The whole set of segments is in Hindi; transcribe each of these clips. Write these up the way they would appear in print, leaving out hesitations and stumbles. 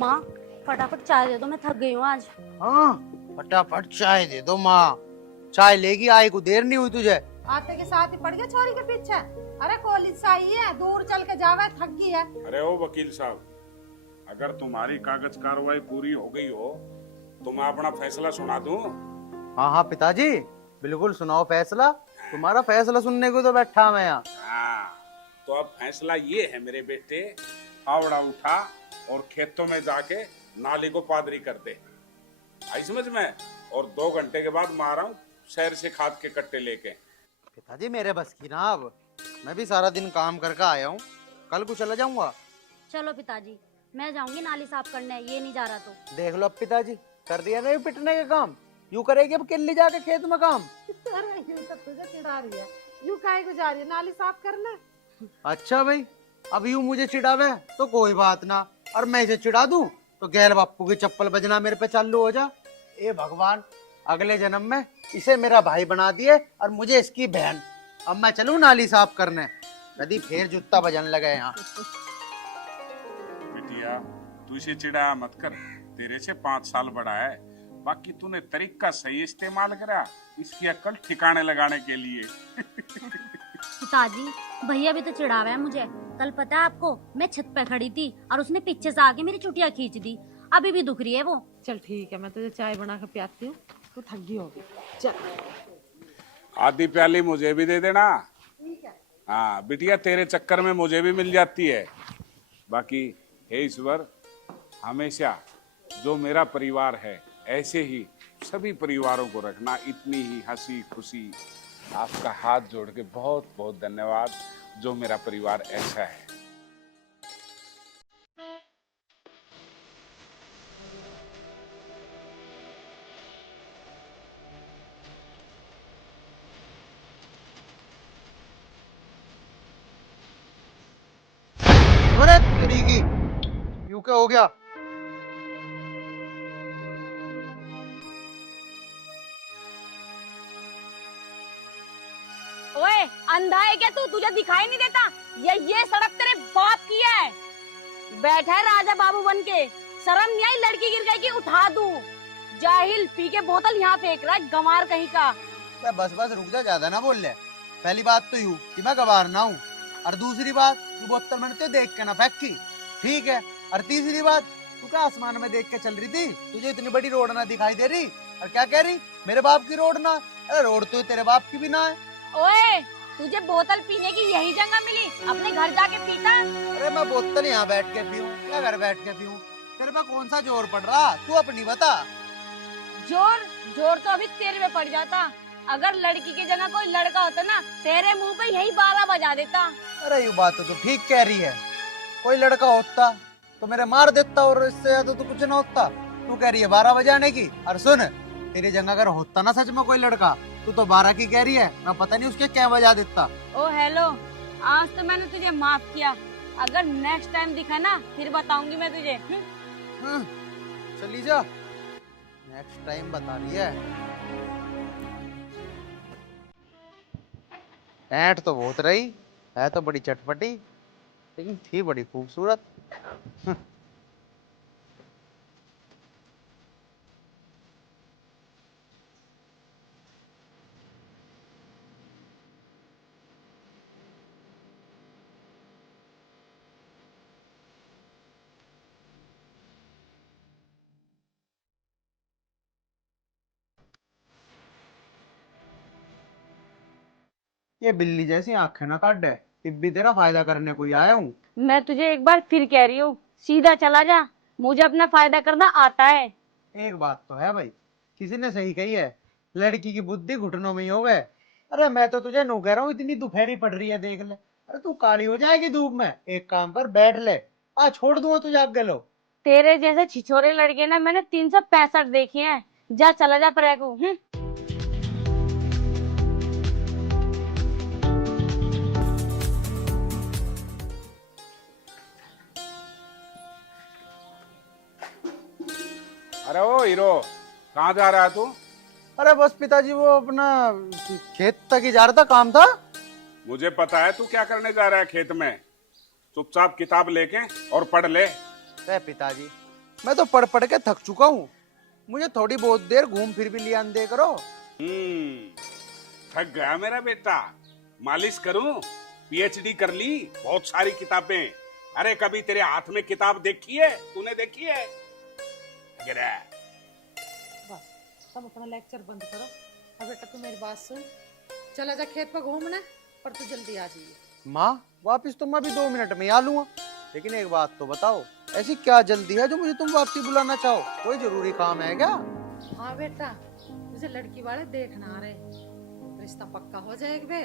माँ फटाफट चाय दे दो, मैं थक गई हूँ आज। हाँ, फटाफट चाय दे दो माँ। चाय लेगी, आए को देर नहीं हुई तुझे। आते के साथ ही पड़ गया छोरी के पीछे। अरे कॉलेज से आई है, दूर चल के जावे, थक गई है। अरे ओ वकील साहब, अगर तुम्हारी कागज कार्रवाई पूरी हो गई हो तो मैं अपना फैसला सुना दूं। हाँ हाँ पिताजी, बिल्कुल सुनाओ फैसला। तुम्हारा फैसला सुनने को तो बैठा मैं यहाँ। हाँ, तो अब फैसला ये है मेरे बेटे, फावड़ा उठा और खेतों में जाके नाली को पादरी कर दे। आई समझ में? और 2 घंटे के बाद मारा हूँ शहर से खाद के कट्टे लेके। पिताजी मेरे बस की ना, अब मैं भी सारा दिन काम करके आया हूँ, कल को चला जाऊंगा। चलो पिताजी, मैं जाऊंगी नाली साफ करने, ये नहीं जा रहा तो। देख लो अब पिताजी, कर दिया ना ये पिटने का काम। यूं करेगी अब किल्ली जाके खेत में काम। अरे यूं तो तुझे चिढ़ा रही है, यूं काहे को जा रही है नाली साफ करने? अच्छा भाई, अब यूं मुझे चिढ़ावे तो कोई बात ना, और मैं इसे चिढ़ा दूं तो गैल बापू की चप्पल बजना मेरे पे चालू हो जा। ए भगवान, अगले जन्म में इसे मेरा भाई बना दिए और मुझे इसकी बहन। अब मैं चलूं नाली साफ करने, कभी फिर जूता बजन लगे यहाँ। बिटिया तू इसे चिढ़ाया मत कर, तेरे से 5 साल बड़ा है। बाकी तूने तरीका सही इस्तेमाल करा इसकी अक्ल ठिकाने लगाने के लिए। पिताजी भैया भी तो चिढ़ावा है मुझे। कल पता है आपको, मैं छत पे खड़ी थी और उसने पीछे से आके मेरी चुटिया खींच दी, अभी भी दुख रही है वो। चल ठीक है, मैं तुझे चाय बना के पियाती हूँ, तू थक गई होगी। चल आधी प्याली मुझे भी दे देना। हाँ बिटिया, तेरे चक्कर में मुझे भी मिल जाती है। बाकी हे ईश्वर, हमेशा जो मेरा परिवार है ऐसे ही सभी परिवारों को रखना। इतनी ही हंसी खुशी। आपका हाथ जोड़ के बहुत बहुत धन्यवाद, जो मेरा परिवार ऐसा है। अरे तेरी की, यूं क्या हो गया? ओए अंधा है क्या तू? तुझे दिखाई नहीं देता? ये सड़क तेरे बाप की है। बैठा है राजा बाबू बन के, शर्म नहीं आई? लड़की गिर गई कि उठा दूं? जाहिल, पी के बोतल यहाँ फेंक रहा है, गंवार कहीं का। बस बस रुक जा, ज्यादा ना बोल ले। पहली बात तो यूं कि मैं गवार ना हूँ, और दूसरी बात तू बोतल मैंने तो देख के ना फेंकी, ठीक है? और तीसरी बात, तू क्या आसमान में देख के चल रही थी? तुझे इतनी बड़ी रोड ना दिखाई दे रही? और क्या कह रही, मेरे बाप की रोड ना? अरे रोड तो तेरे बाप की भी ना है। ओए तुझे बोतल पीने की यही जगह मिली, अपने घर जाके पीता। अरे मैं बोतल यहाँ बैठ के पीऊं क्या घर बैठ के पीऊं? तेरे पे कौन सा जोर पड़ रहा, तू अपनी बता। जोर तो अभी तेरे में पड़ जाता। अगर लड़की की जगह कोई लड़का होता ना, तेरे मुंह पे यही 12 बजा देता। अरे ये बात तो तू ठीक कह रही है, कोई लड़का होता तो मेरे मार देता, और इससे ज्यादा तो कुछ ना होता। तू कह रही है 12 बजाने की, और सुन, तेरी जगह अगर होता ना सच में कोई लड़का, तू तो 12 की कह रही है, मैं पता नहीं उसके क्या बजा देता। ओ हेलो, आज तो मैंने तुझे माफ किया, अगर नेक्स्ट टाइम दिखा ना फिर बताऊंगी मैं तुझे। चली जा, नेक्स्ट टाइम बता रही है। ऐंठ तो बहुत रही है, तो बड़ी चटपटी, लेकिन थी बड़ी खूबसूरत। ये बिल्ली जैसी आंखें ना काट दे, भी तेरा फायदा करने को ही आया हूँ। मैं तुझे एक बार फिर कह रही हूँ, सीधा चला जा, मुझे अपना फायदा करना आता है। एक बात तो है भाई, किसी ने सही कही है, लड़की की बुद्धि घुटनों में ही हो गए। अरे मैं तो तुझे नो कह रहा हूँ, इतनी दोपहरी पड़ रही है, देख ले। अरे तू काली हो जाएगी धूप में, एक काम कर, बैठ ले, आ छोड़ दूंगा तुझे आगे लो। तेरे जैसे छिछोरे लड़के ना मैंने 365 देखे हैं। जा चला जा प्रेकू। अरे ओ हीरो, कहाँ जा रहा है तू? अरे बस पिताजी, वो अपना खेत तक ही जा रहा था, काम था। मुझे पता है तू क्या करने जा रहा है खेत में। चुपचाप किताब लेके और पढ़ ले। अरे पिताजी, मैं तो पढ़ पढ़ के थक चुका हूँ। मुझे थोड़ी बहुत देर घूम फिर भी लिया दे करो। थक गया मेरा बेटा। मालिश करूं? पीएचडी कर ली, बहुत सारी किताबें। अरे कभी तेरे हाथ में किताब देखी है? तूने देखी है? बस तुम अपना लेक्चर बंद करो। अब बेटा तू मेरी बात सुन, चला जा खेत पर घूमने, पर तू जल्दी आ जाइए। माँ वापिस तो मैं भी 2 मिनट में ही आ लूंगा, लेकिन एक बात तो बताओ, ऐसी क्या जल्दी है जो मुझे तुम वापसी बुलाना चाहो? कोई जरूरी काम है क्या? हाँ बेटा, मुझे लड़की वाले देखना आ रहे, रिश्ता पक्का हो जाए एक बार,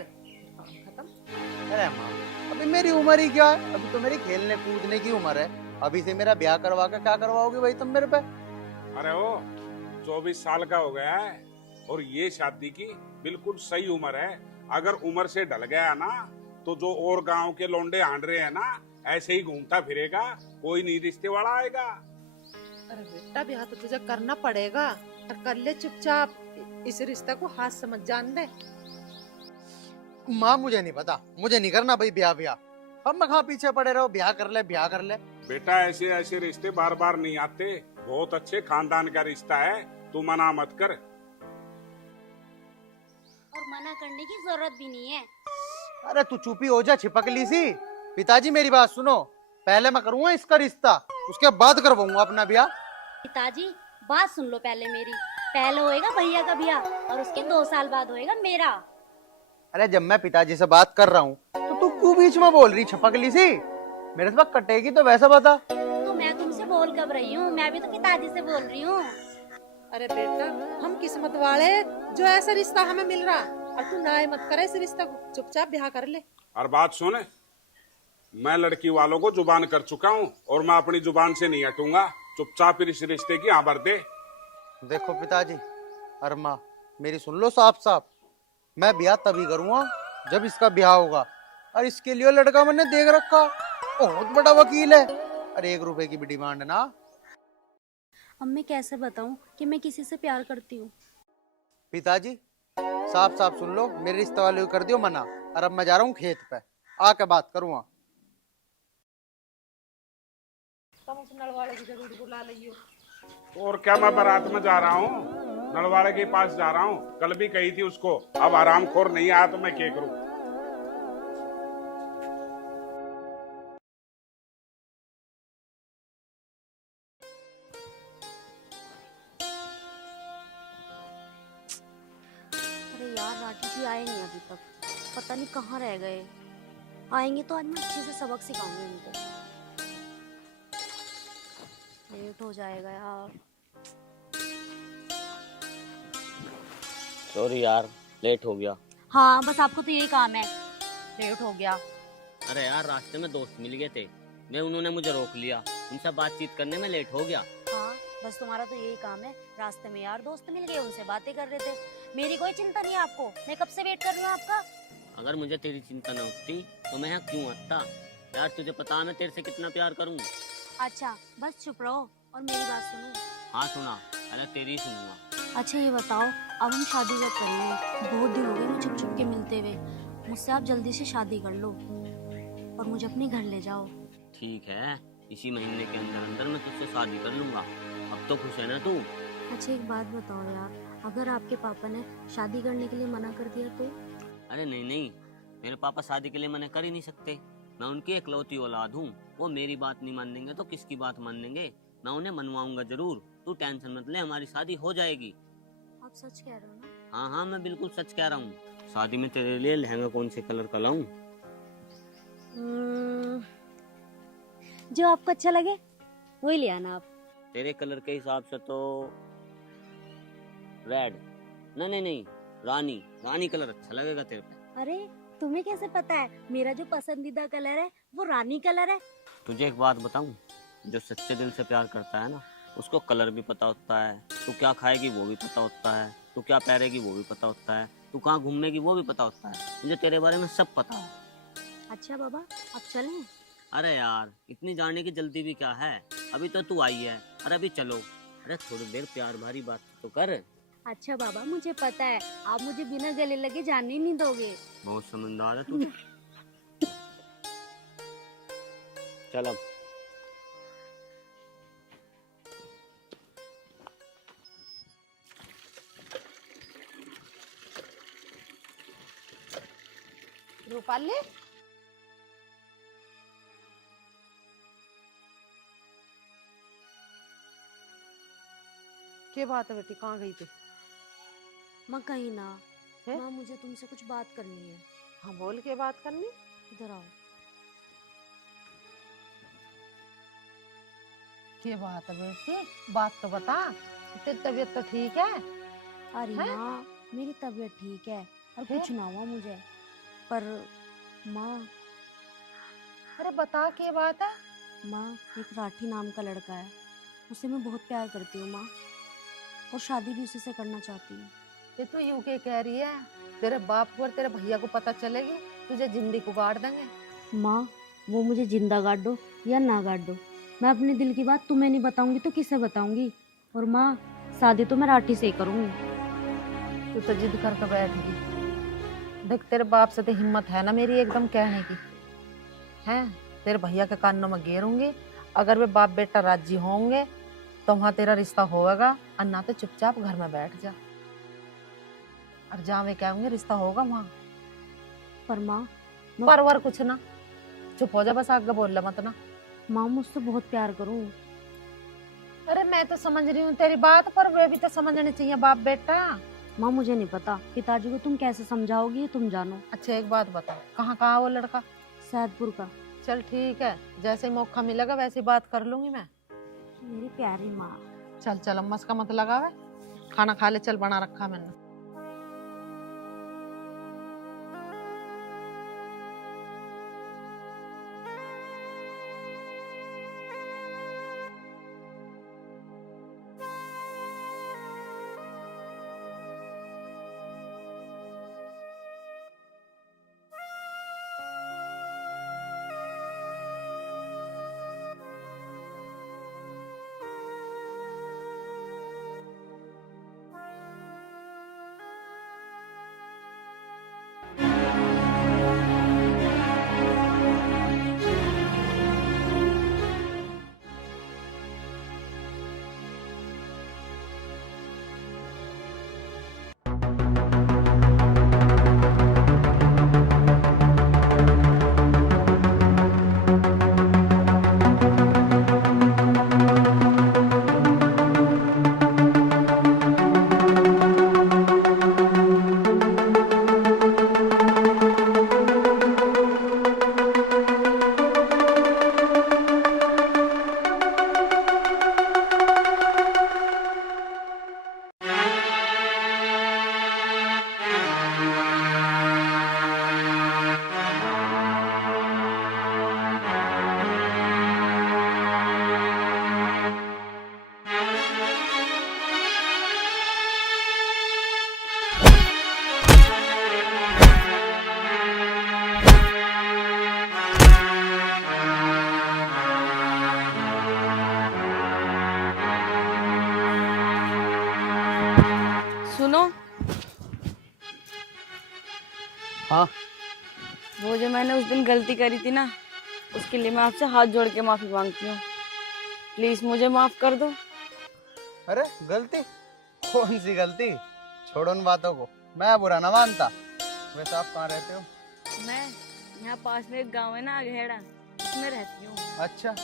काम खत्म। अरे माँ, अभी मेरी उम्र ही क्या है? अभी तो मेरी खेलने कूदने की उम्र है। अभी से मेरा ब्याह करवा कर क्या करवाओगे भाई तुम मेरे पे? अरे वो 24 साल का हो गया है और ये शादी की बिल्कुल सही उम्र है। अगर उम्र से ढल गया ना तो जो और गांव के लौंडे हांड रहे हैं ना, ऐसे ही घूमता फिरेगा, कोई नहीं रिश्ते वाला आएगा। अरे बेटा ब्याह तो तुझे करना पड़ेगा, और कर ले चुपचाप, इस रिश्ते को हाथ समझ जान दे। माँ मुझे नहीं पता, मुझे नहीं करना भाई ब्याह। अब मैं कहाँ पीछे पड़े रहो, ब्याह कर ले ब्याह कर ले। बेटा ऐसे ऐसे रिश्ते बार बार नहीं आते, बहुत अच्छे खानदान का रिश्ता है, तू मना मत कर। और मना करने की जरूरत भी नहीं है। अरे तू चुपी हो जा छिपकली सी। पिताजी मेरी बात सुनो, पहले मैं करूंगा इसका रिश्ता, उसके बाद करवाऊंगा अपना ब्याह। पिताजी बात सुन लो पहले मेरी। पहले होएगा भैया का ब्याह और उसके 2 साल बाद होएगा मेरा। अरे जब मैं पिताजी से बात कर रहा हूँ तो तू क्यों बीच में बोल रही छपकली सी? मेरे से बात कटेगी तो वैसा बता। तो मैं तुमसे बोल कब रही हूँ? मैं भी तो पिताजी से बोल रही हूँ। अरे बेटा हम किस्मत वाले जो ऐसा रिश्ता हमें मिल रहा, और तू ना मत करे इस रिश्ते को, चुपचाप ब्याह कर ले। और बात सुन, मैं लड़की वालों को जुबान कर चुका हूँ और मैं अपनी जुबान से नहीं हटूंगा। चुपचाप इस रिश्ते की हाँ भर दे। देखो पिताजी और माँ, मेरी सुन लो साफ साफ, मैं ब्याह तभी करूंगा जब इसका ब्याह होगा, और इसके लिए लड़का मैंने देख रखा, बहुत बड़ा वकील है। अरे 1 रुपए की भी डिमांड ना। अब मैं कैसे बताऊं कि मैं किसी से प्यार करती हूँ? पिताजी साफ साफ सुन लो, मेरे रिश्ते वाले को कर दियो मना, और अब मैं जा रहा हूँ खेत पे, आके बात करूंगा। तुम उस नलवाड़े की जरूर बुला लियो। और क्या, मैं बारात में जा रहा हूँ, नलवाड़े के पास जा रहा हूँ। कल भी कही थी उसको, अब आरामखोर नहीं आया तो मैं क्या करूँ? अरे यार राठी जी आए नहीं अभी तक, पता नहीं कहाँ रह गए। आएंगे तो आज मैं अच्छे से सबक सिखाऊंगी उनको। लेट हो जाएगा यार। सॉरी यार, लेट हो गया। हाँ बस आपको तो यही काम है, लेट हो गया। अरे यार रास्ते में दोस्त मिल गए थे, मैं उन्होंने मुझे रोक लिया, उनसे बातचीत करने में लेट हो गया। हाँ बस तुम्हारा तो यही काम है, रास्ते में यार दोस्त मिल गए, उनसे बातें कर रहे थे। मेरी कोई चिंता नहीं है आपको, मैं कब से वेट कर रही हूँ आपका। अगर मुझे तेरी चिंता न होती तो मैं यहाँ क्यों आता यार? तुझे पता है मैं तेरे से कितना प्यार करूँ। अच्छा बस चुप रहो और मेरी बात सुनो। हाँ सुना, पहले तेरी ही सुनूंगा। अच्छा ये बताओ, अब हम शादी कब करेंगे? बहुत दिन हो गए मैं छुप छुप के मिलते हुए। मुझसे आप जल्दी से शादी कर लो और मुझे अपने घर ले जाओ। ठीक है, इसी महीने के अंदर अंदर मैं तुझसे शादी कर लूंगा। अब तो खुश है ना तू? अच्छा एक बात बताओ यार, अगर आपके पापा ने शादी करने के लिए मना कर दिया तो? अरे नहीं नहीं, मेरे पापा शादी के लिए मना कर ही नहीं सकते। मैं उनकी इकलौती औलाद हूँ, वो मेरी बात नहीं मानेंगे तो किसकी बात मानेंगे? मैं उन्हें मनवाऊंगा जरूर, तू टेंशन मत ले, हमारी शादी हो जाएगी। आप सच कह रहे हो ना? हाँ हाँ, मैं बिल्कुल सच कह रहा हूँ। शादी में तेरे लिए लहंगा कौन से कलर का लाऊं? जो आपको अच्छा लगे वही ले आना आप। तेरे कलर के हिसाब से तो रेड, नहीं नहीं नहीं, रानी, रानी कलर अच्छा लगेगा तेरे पे। अरे तुम्हें कैसे पता है? मेरा जो पसंदीदा कलर है वो रानी कलर है। तुझे एक बात बताऊं, जो सच्चे दिल से प्यार करता है ना, उसको कलर भी पता होता है, तू क्या खाएगी वो भी पता होता है, तू क्या पहनेगी वो भी पता होता है, तू कहाँ घूमेगी वो भी पता होता है। मुझे तेरे बारे में सब पता है। अच्छा बाबा अब चलें? अरे यार इतनी जानने की जल्दी भी क्या है, अभी तो तू आई है, अरे अभी चलो। अरे थोड़ी देर प्यार भरी बात तो कर। अच्छा बाबा मुझे पता है, आप मुझे बिना गले लगे जाने ही नहीं दोगे। बहुत समझदार है तू। चल अब। रूपाली, क्या बात है बेटी, कहाँ गई थी? माँ कहीं ना। है? माँ मुझे तुमसे कुछ बात करनी है। हाँ बोल, के बात करनी? इधर आओ। क्या बात है बेटी, बात तो बता। तेरी तबीयत तो ठीक है? अरे हैं? माँ, मेरी तबीयत ठीक है और है? कुछ ना हुआ मुझे, पर माँ, अरे बता, क्या बात है? माँ एक राठी नाम का लड़का है, उसे मैं बहुत प्यार करती हूँ माँ, और शादी भी उसी से करना चाहती हूँ। ये तू यूं के कह रही है? तेरे बाप को और तेरे भैया को पता चलेगी, तुझे जिंदगी को गाड़ देंगे। माँ, वो मुझे जिंदा गाड़ दो या ना गाड़ दो, मैं अपने दिल की बात तुम्हें नहीं बताऊंगी तो किसे बताऊंगी? और माँ, शादी तो मैं राठी से ही करूंगी। तू तो जिद करके बैठेगी। देख, तेरे बाप से तो हिम्मत है ना मेरी एकदम कहने की? हैं? तेरे भैया के कानों में घेरूंगी, अगर वे बाप बेटा राजी होंगे तो वहां तेरा रिश्ता होगा, और ना तो चुपचाप घर में बैठ जा। और जहाँ वे कहेंगे रिश्ता होगा वहां। पर माँ, परवर कुछ ना, चुप हो जा बस, आगे बोल मत ना। माँ मुझसे बहुत प्यार करूँ। अरे मैं तो समझ रही हूँ तेरी बात, पर वे भी तो समझने चाहिए बाप बेटा। माँ मुझे नहीं पता, पिताजी को तुम कैसे समझाओगी ये तुम जानो। अच्छा एक बात बता, कहाँ कहाँ वो लड़का? सैदपुर का। चल ठीक है, जैसे मौका मिलेगा वैसे बात कर लूंगी मैं। मेरी प्यारी माँ। चल चल, अम्मस का मत लगावे, खाना खा ले, चल बना रखा मैंने। सुनो, हाँ, वो जो मैंने उस दिन गलती करी थी ना, उसके लिए मैं आपसे हाथ जोड़ के माफी मांगती हूँ। प्लीज मुझे माफ कर दो। अरे गलती? कौन सी गलती? छोड़ो उन बातों को, मैं बुरा ना मानता। वैसे आप कहाँ रहते हो? मैं यहाँ पास में एक गांव है ना, अगहेड़ा, उसमें रहती हूँ। अच्छा,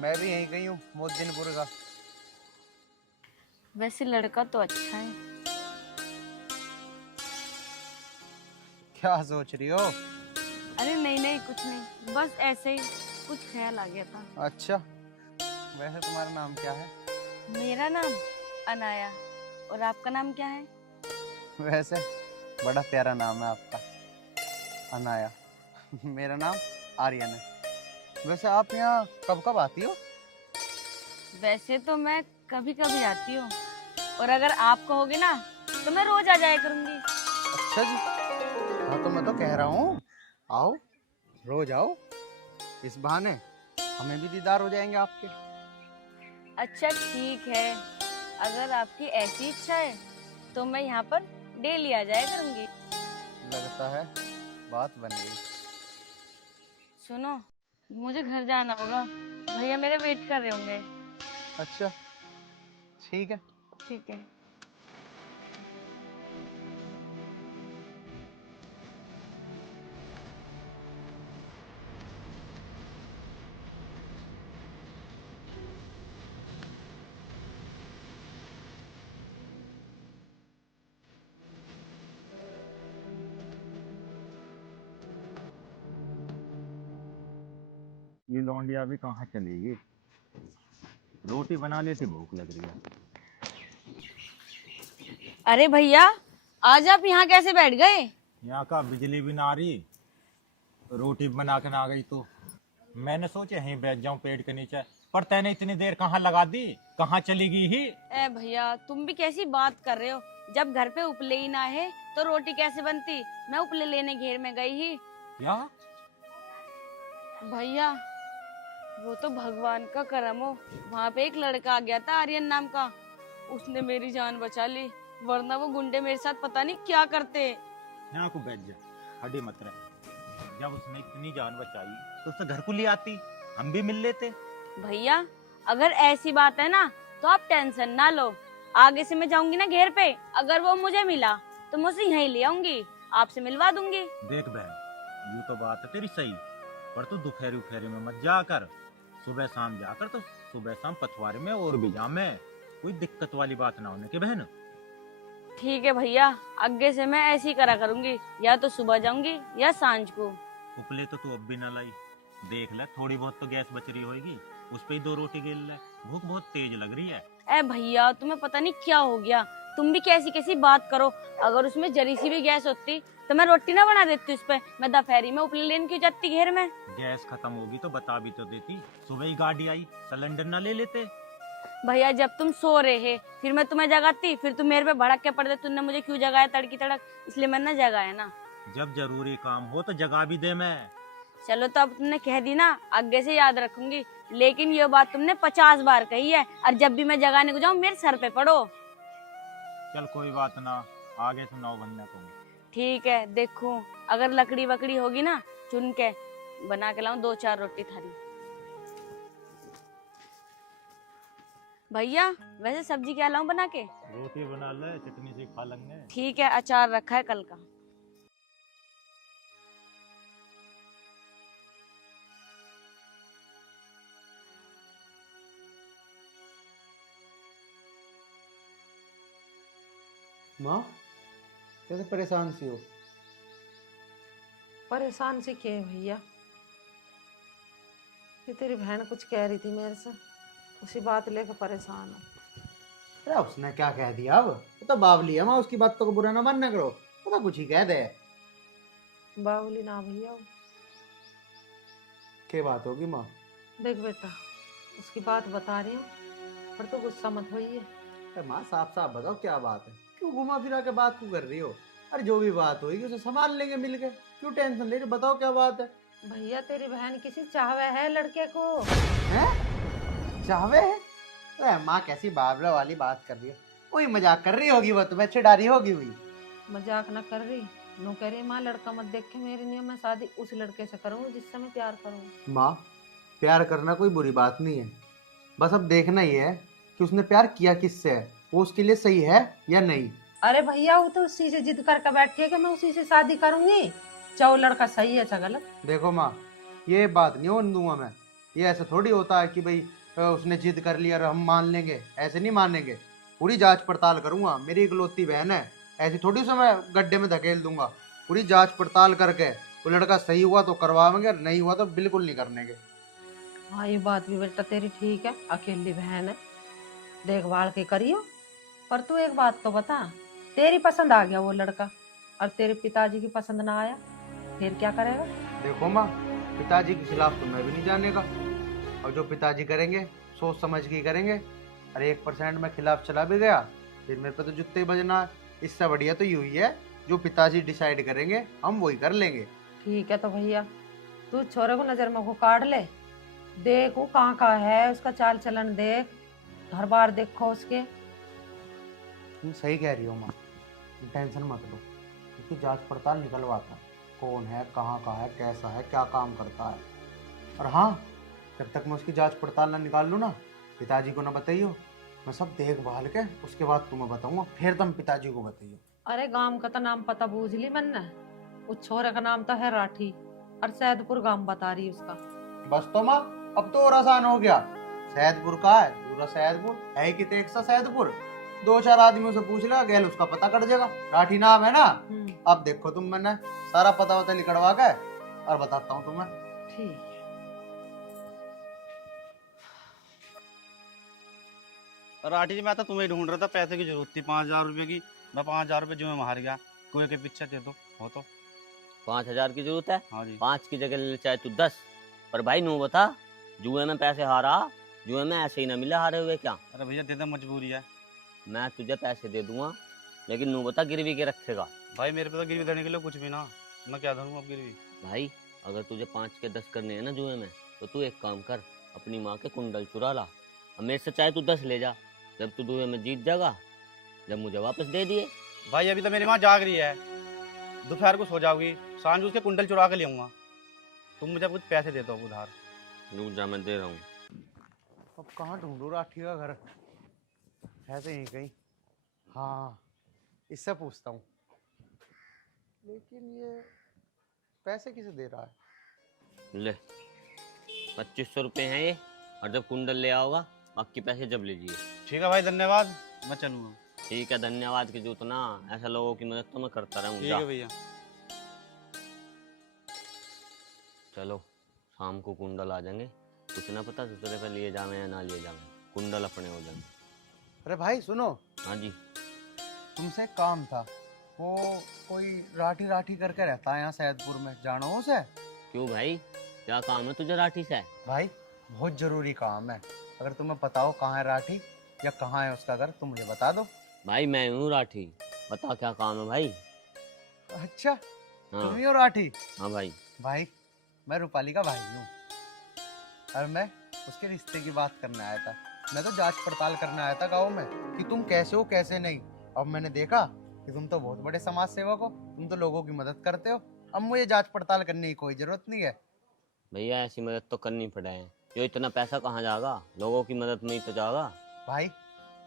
मैं भी यहीं गई हूँ, मोहद्दीनपुर का। वैसे लड़का तो अच्छा है। क्या सोच रही हो? अरे नहीं नहीं, कुछ नहीं, बस ऐसे ही कुछ ख्याल आ गया था। अच्छा, वैसे तुम्हारा नाम क्या है? मेरा नाम अनाया, और आपका नाम क्या है? वैसे बड़ा प्यारा नाम है आपका, अनाया। मेरा नाम आर्यन है। वैसे आप यहाँ कब कब आती हो? वैसे तो मैं कभी कभी आती हूँ, और अगर आप कहोगे ना तो मैं रोज आ जाया करूंगी। अच्छा जी, हाँ तो मैं तो कह रहा हूँ, आओ, रोज आओ, इस बहाने हमें भी दीदार हो जाएंगे आपके। अच्छा ठीक है, अगर आपकी ऐसी इच्छा है तो मैं यहाँ पर डेली आ जाया करूंगी। लगता है बात बन गई। सुनो, मुझे घर जाना होगा, भैया मेरे वेट कर रहे होंगे। अच्छा, ठीक है। ठीक है। ये लौंडिया भी कहाँ चलेगी। रोटी बनाने से भूख लग रही है। अरे भैया, आज आप यहाँ कैसे बैठ गए? यहाँ का बिजली भी ना आ रही, रोटी बना के ना आ गई तो मैंने सोचा यहीं बैठ जाऊं पेड़ के नीचे, पर तैने इतनी देर कहाँ लगा दी, कहाँ चली गई ही। ए भैया, तुम भी कैसी बात कर रहे हो? जब घर पे उपले ही ना है तो रोटी कैसे बनती? मैं उपले लेने घेर में गई ही। क्या? भैया, वो तो भगवान का करम हो, वहाँ पे एक लड़का आ गया था आर्यन नाम का, उसने मेरी जान बचा ली, वरना वो गुंडे मेरे साथ पता नहीं क्या करते। यहाँ को बैठ जा, हड्डी मत रह। जब उसने इतनी जान बचाई तो उससे घर को ले आती, हम भी मिल लेते। भैया, अगर ऐसी बात है ना तो आप टेंशन ना लो, आगे से मैं जाऊंगी ना घेर पे, अगर वो मुझे मिला तो मैं उसे यहीं ले आऊंगी, आपसे मिलवा दूंगी। देख बहन, यूँ तो बात है तेरी सही, पर तू दोपहरी उफेरी में मत जाकर, सुबह शाम जाकर तो सुबह शाम पथवारे में और भी जा में, कोई दिक्कत वाली बात ना होने की बहन। ठीक है भैया, आगे से मैं ऐसी करा करूंगी, या तो सुबह जाऊंगी या सांझ को। उपले तो तू अब भी ना लाई, देख ले थोड़ी बहुत तो गैस बच रही होगी, उस पे ही 2 रोटी गेल ले, भूख बहुत तेज लग रही है। ए भैया, तुम्हें पता नहीं क्या हो गया, तुम भी कैसी कैसी बात करो, अगर उसमें जरी सी भी गैस होती तो मैं रोटी ना बना देती उस पे, मैं दोपहरी में उपले लेने क्यों जाती घेर में? गैस खत्म होगी तो बता भी तो देती, सुबह ही गाड़ी आई, सिलेंडर ना ले लेते। भैया, जब तुम सो रहे फिर मैं तुम्हें जगाती, फिर तुम मेरे पे भड़क के पड़ते, तुमने मुझे क्यों जगाया तड़की तड़क, इसलिए मैंने जगाया ना। जब जरूरी काम हो तो जगा भी दे मैं। चलो, तो अब तुमने कह दी ना, आगे से याद रखूंगी, लेकिन ये बात तुमने 50 बार कही है, और जब भी मैं जगाने को जाऊँ मेरे सर पे पड़ो। चल कोई बात ना, आगे से 9 बनने को। ठीक है, देखो अगर लकड़ी वकड़ी होगी ना, चुन के बना के लाऊं 2-4 रोटी थारी। भैया, वैसे सब्जी क्या लाऊं बना के? रोटी बना ले, चटनी से खा लेंगे। ठीक है, अचार रखा है कल का। माँ, कैसे परेशान सी हो? परेशान से क्या है भैया? ये तेरी बहन कुछ कह रही थी मेरे से, उसी बात लेकर परेशान हूँ। अरे उसने क्या कह दिया? अब वो तो बावली है माँ, उसकी बातों को बुरा ना मानना करो, वो तो कुछ ही कह दे। बाबुली ना भैया, क्या बात होगी माँ? देख बेटा, उसकी बात बता रही हूँ, पर तो गुस्सा मत होइए। अरे माँ, साफ साफ बताओ क्या बात है, क्यों घुमा फिरा के बात क्यों कर रही हो? अरे जो भी बात होगी उसे संभाल लेंगे मिलके, क्यों टेंशन ले रही हो? बताओ क्या बात है। भैया, तेरी बहन किसी चाहवे है लड़के को। हैं? चाहवे है? अरे माँ, कैसी बावला वाली बात कर रही हो? वही मजाक कर रही होगी, वो तुम्हें चिढ़ा रही होगी। हुई मजाक ना कर रही, नो कह रही माँ लड़का मत देख के मेरी नहीं, मैं शादी उस लड़के से करूँगी जिससे मैं प्यार करूँगी। माँ, प्यार करना कोई बुरी बात नहीं है, बस अब देखना ही है कि उसने प्यार किया किससे है, वो उसके लिए सही है या नहीं। अरे भैया, वो तो उसी से जिद करके बैठी है कि मैं उसी से शादी करूंगी, चाहे वो लड़का सही है चाहे गलत। देखो माँ, ये बात नहीं होने दूंगा मैं, ये ऐसा थोड़ी होता है कि भाई उसने जिद कर लिया और हम मान लेंगे, ऐसे नहीं मानेंगे। पूरी जांच पड़ताल करूंगा, मेरी इकलौती बहन है, ऐसी थोड़ी से मैं गड्ढे में धकेल दूंगा। पूरी जांच पड़ताल करके वो लड़का सही हुआ तो करवाएंगे, नहीं हुआ तो बिल्कुल नहीं करने के। हाँ, ये बात भी बेटा तेरी ठीक है, अकेली बहन है, देखभाल के करियो। पर तू एक बात तो बता, तेरी पसंद आ गया वो लड़का और तेरे पिताजी की पसंद ना आया, फिर क्या करेगा? देखो माँ, पिताजी के खिलाफ तो मैं भी नहीं जाने का, और जो पिताजी करेंगे सोच समझ के ही करेंगे। अरे 1% में खिलाफ चला भी गया फिर मेरे पे तो जुत्ते ही बजना है। इससे बढ़िया तो यही है, जो पिताजी डिसाइड करेंगे हम वही कर लेंगे। ठीक है तो भैया, तू छोरे को नजर में को काट ले, देख वो कहाँ का है, उसका चाल चलन देख, घर बार देखो उसके। तुम सही कह रही हो माँ, टेंशन मत लो, उसकी जांच पड़ताल निकलवाता हूँ, कौन है, कहाँ का है, कैसा है, क्या काम करता है। और हाँ, जब तक मैं उसकी जांच पड़ताल ना निकाल लूँ ना, पिताजी को ना बताइयो, मैं सब देखभाल के उसके बाद तुम्हें बताऊंगा, फिर तुम पिताजी को बताइयो। अरे गांव का तो नाम पता बूझ ली मैंने, उस छोरे का नाम तो है राठी, और सैदपुर गांव बता रही उसका। बस तो माँ, अब तो और आसान हो गया। सैदपुर का है, पूरा सैदपुर है कि एक सा सैदपुर, 2-4 आदमियों से पूछ लेगा, गैल उसका पता कट जाएगा। राठी नाम है ना। अब देखो तुम, मैंने सारा पता वता निकलवा के और बताता हूँ तुम्हें। ठीक है। राठी जी मैं तो तुम्हें ढूंढ रहा था, पैसे की जरूरत थी 5,000 रुपए की। मैं 5,000 रुपए जो मैं हार गया, कुएं के पीछे दे दो हो तो। 5,000 की जरूरत है? हाँ जी। 5 की जगह ले चाहे तू 10। पर भाई नू बता, जुए में पैसे हारा, जुए में ऐसे ही ना मिले हारे हुए क्या? अरे भैया दे दे, मजबूरी है। मैं तुझे पैसे दे दूंगा, लेकिन नू बता गिरवी के रखेगा। भाई मेरे पे तो गिरवी देने के लिए कुछ भी ना, मैं क्या धरूँ अब गिरवी। भाई अगर तुझे 5 के 10 करने हैं ना जुए में, तो तू एक काम कर, अपनी माँ के कुंडल चुरा ला और मेरे से चाहे तू 10 ले जा। जब तू जुए में जीत जाएगा, जब मुझे वापस दे दिए। भाई अभी तो मेरी माँ जाग रही है, दोपहर को सो जाओगी, सांझ उसके कुंडल चुरा के ले आऊंगा। तुम मुझे कुछ पैसे दे दो उधार। रुक जा, मैं दे रहा हूँ। अब कहाँ ढूंढूं राठी का घर? है तो यहीं कहीं। हाँ, इससे पूछता हूँ। लेकिन ये पैसे किसे दे रहा है? ले 2500 रुपये हैं ये, और जब कुंडल ले आओगा बाकी पैसे जब लीजिए। ठीक है भाई, धन्यवाद, मैं चलूंगा। ठीक है, धन्यवाद की जरूरत ना, ऐसा लोगों की मदद तो मैं करता ठीक रहूँगा। है भैया। चलो शाम को कुंडल आ जाएंगे, कुछ ना पता दूसरे पे लिए जावे या ना लिए जावे, कुंडल अपने हो जाएंगे। अरे भाई सुनो, हाँ जी। तुमसे एक काम था। वो कोई राठी राठी करके रहता है यहाँ सैदपुर में, जानो उसे? क्यों भाई, क्या काम है तुझे राठी से? भाई बहुत जरूरी काम है, अगर तुम्हें पता हो कहाँ है राठी या कहाँ है उसका घर तो मुझे बता दो। भाई मैं हूँ राठी, बता क्या काम है भाई? अच्छा, हाँ तुम ही हो राठी? हाँ भाई। भाई मैं रूपाली का भाई हूँ और मैं उसके रिश्ते की बात करने आया था। मैं तो जांच पड़ताल करने आया था गाँव में कि तुम कैसे हो कैसे नहीं। अब मैंने देखा कि तुम तो बहुत बड़े समाज सेवक हो, तुम तो लोगों की मदद करते हो। अब मुझे जांच पड़ताल करने की कोई जरूरत नहीं है। भैया ऐसी मदद तो करनी पड़े है, जो इतना पैसा कहाँ जाएगा, लोगों की मदद में ही तो जाएगा। भाई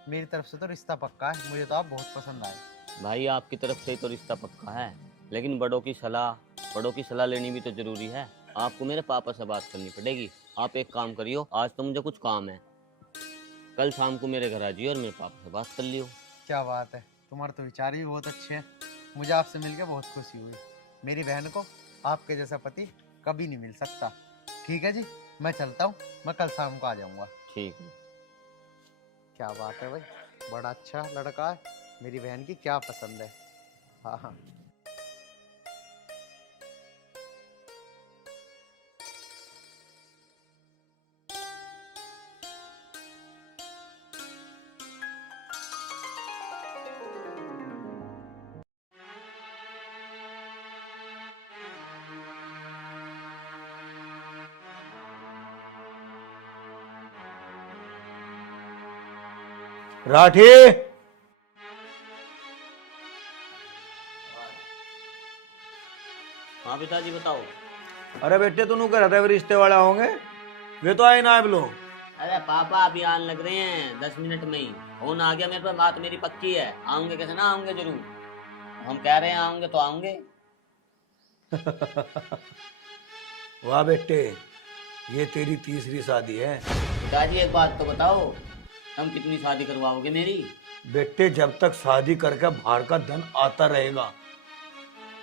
मेरी तरफ से तो रिश्ता पक्का है, मुझे तो आप बहुत पसंद आए। भाई आपकी तरफ से ही तो रिश्ता पक्का है, लेकिन बड़ों की सलाह लेनी भी तो जरूरी है। आपको मेरे पापा से बात करनी पड़ेगी। आप एक काम करियो, आज तो मुझे कुछ काम है, कल शाम को मेरे घर आ जाइए और मेरे पापा से बात कर लियो। क्या बात है, तुम्हारे तो विचार भी बहुत अच्छे हैं। मुझे आपसे मिलकर बहुत खुशी हुई। मेरी बहन को आपके जैसा पति कभी नहीं मिल सकता। ठीक है जी, मैं चलता हूँ, मैं कल शाम को आ जाऊँगा। ठीक है। क्या बात है भाई, बड़ा अच्छा लड़का है। मेरी बहन की क्या पसंद है। हाँ हाँ। राठी, हाँ पिताजी बताओ। अरे बेटे तू कह रहा था रिश्ते वाले होंगे, वे तो आए ना आप लोग। अरे पापा अभी आने लग रहे हैं, 10 मिनट में ही फोन आ गया मेरे पास, बात मेरी पक्की है। आऊंगे कैसे ना आऊंगे, जरूर हम कह रहे हैं आऊंगे तो आऊंगे। वाह बेटे, ये तेरी तीसरी शादी है। पिताजी एक बात तो बताओ, तुम कितनी शादी करवाओगे मेरी? बेटे जब तक शादी करके बाहर का धन आता रहेगा,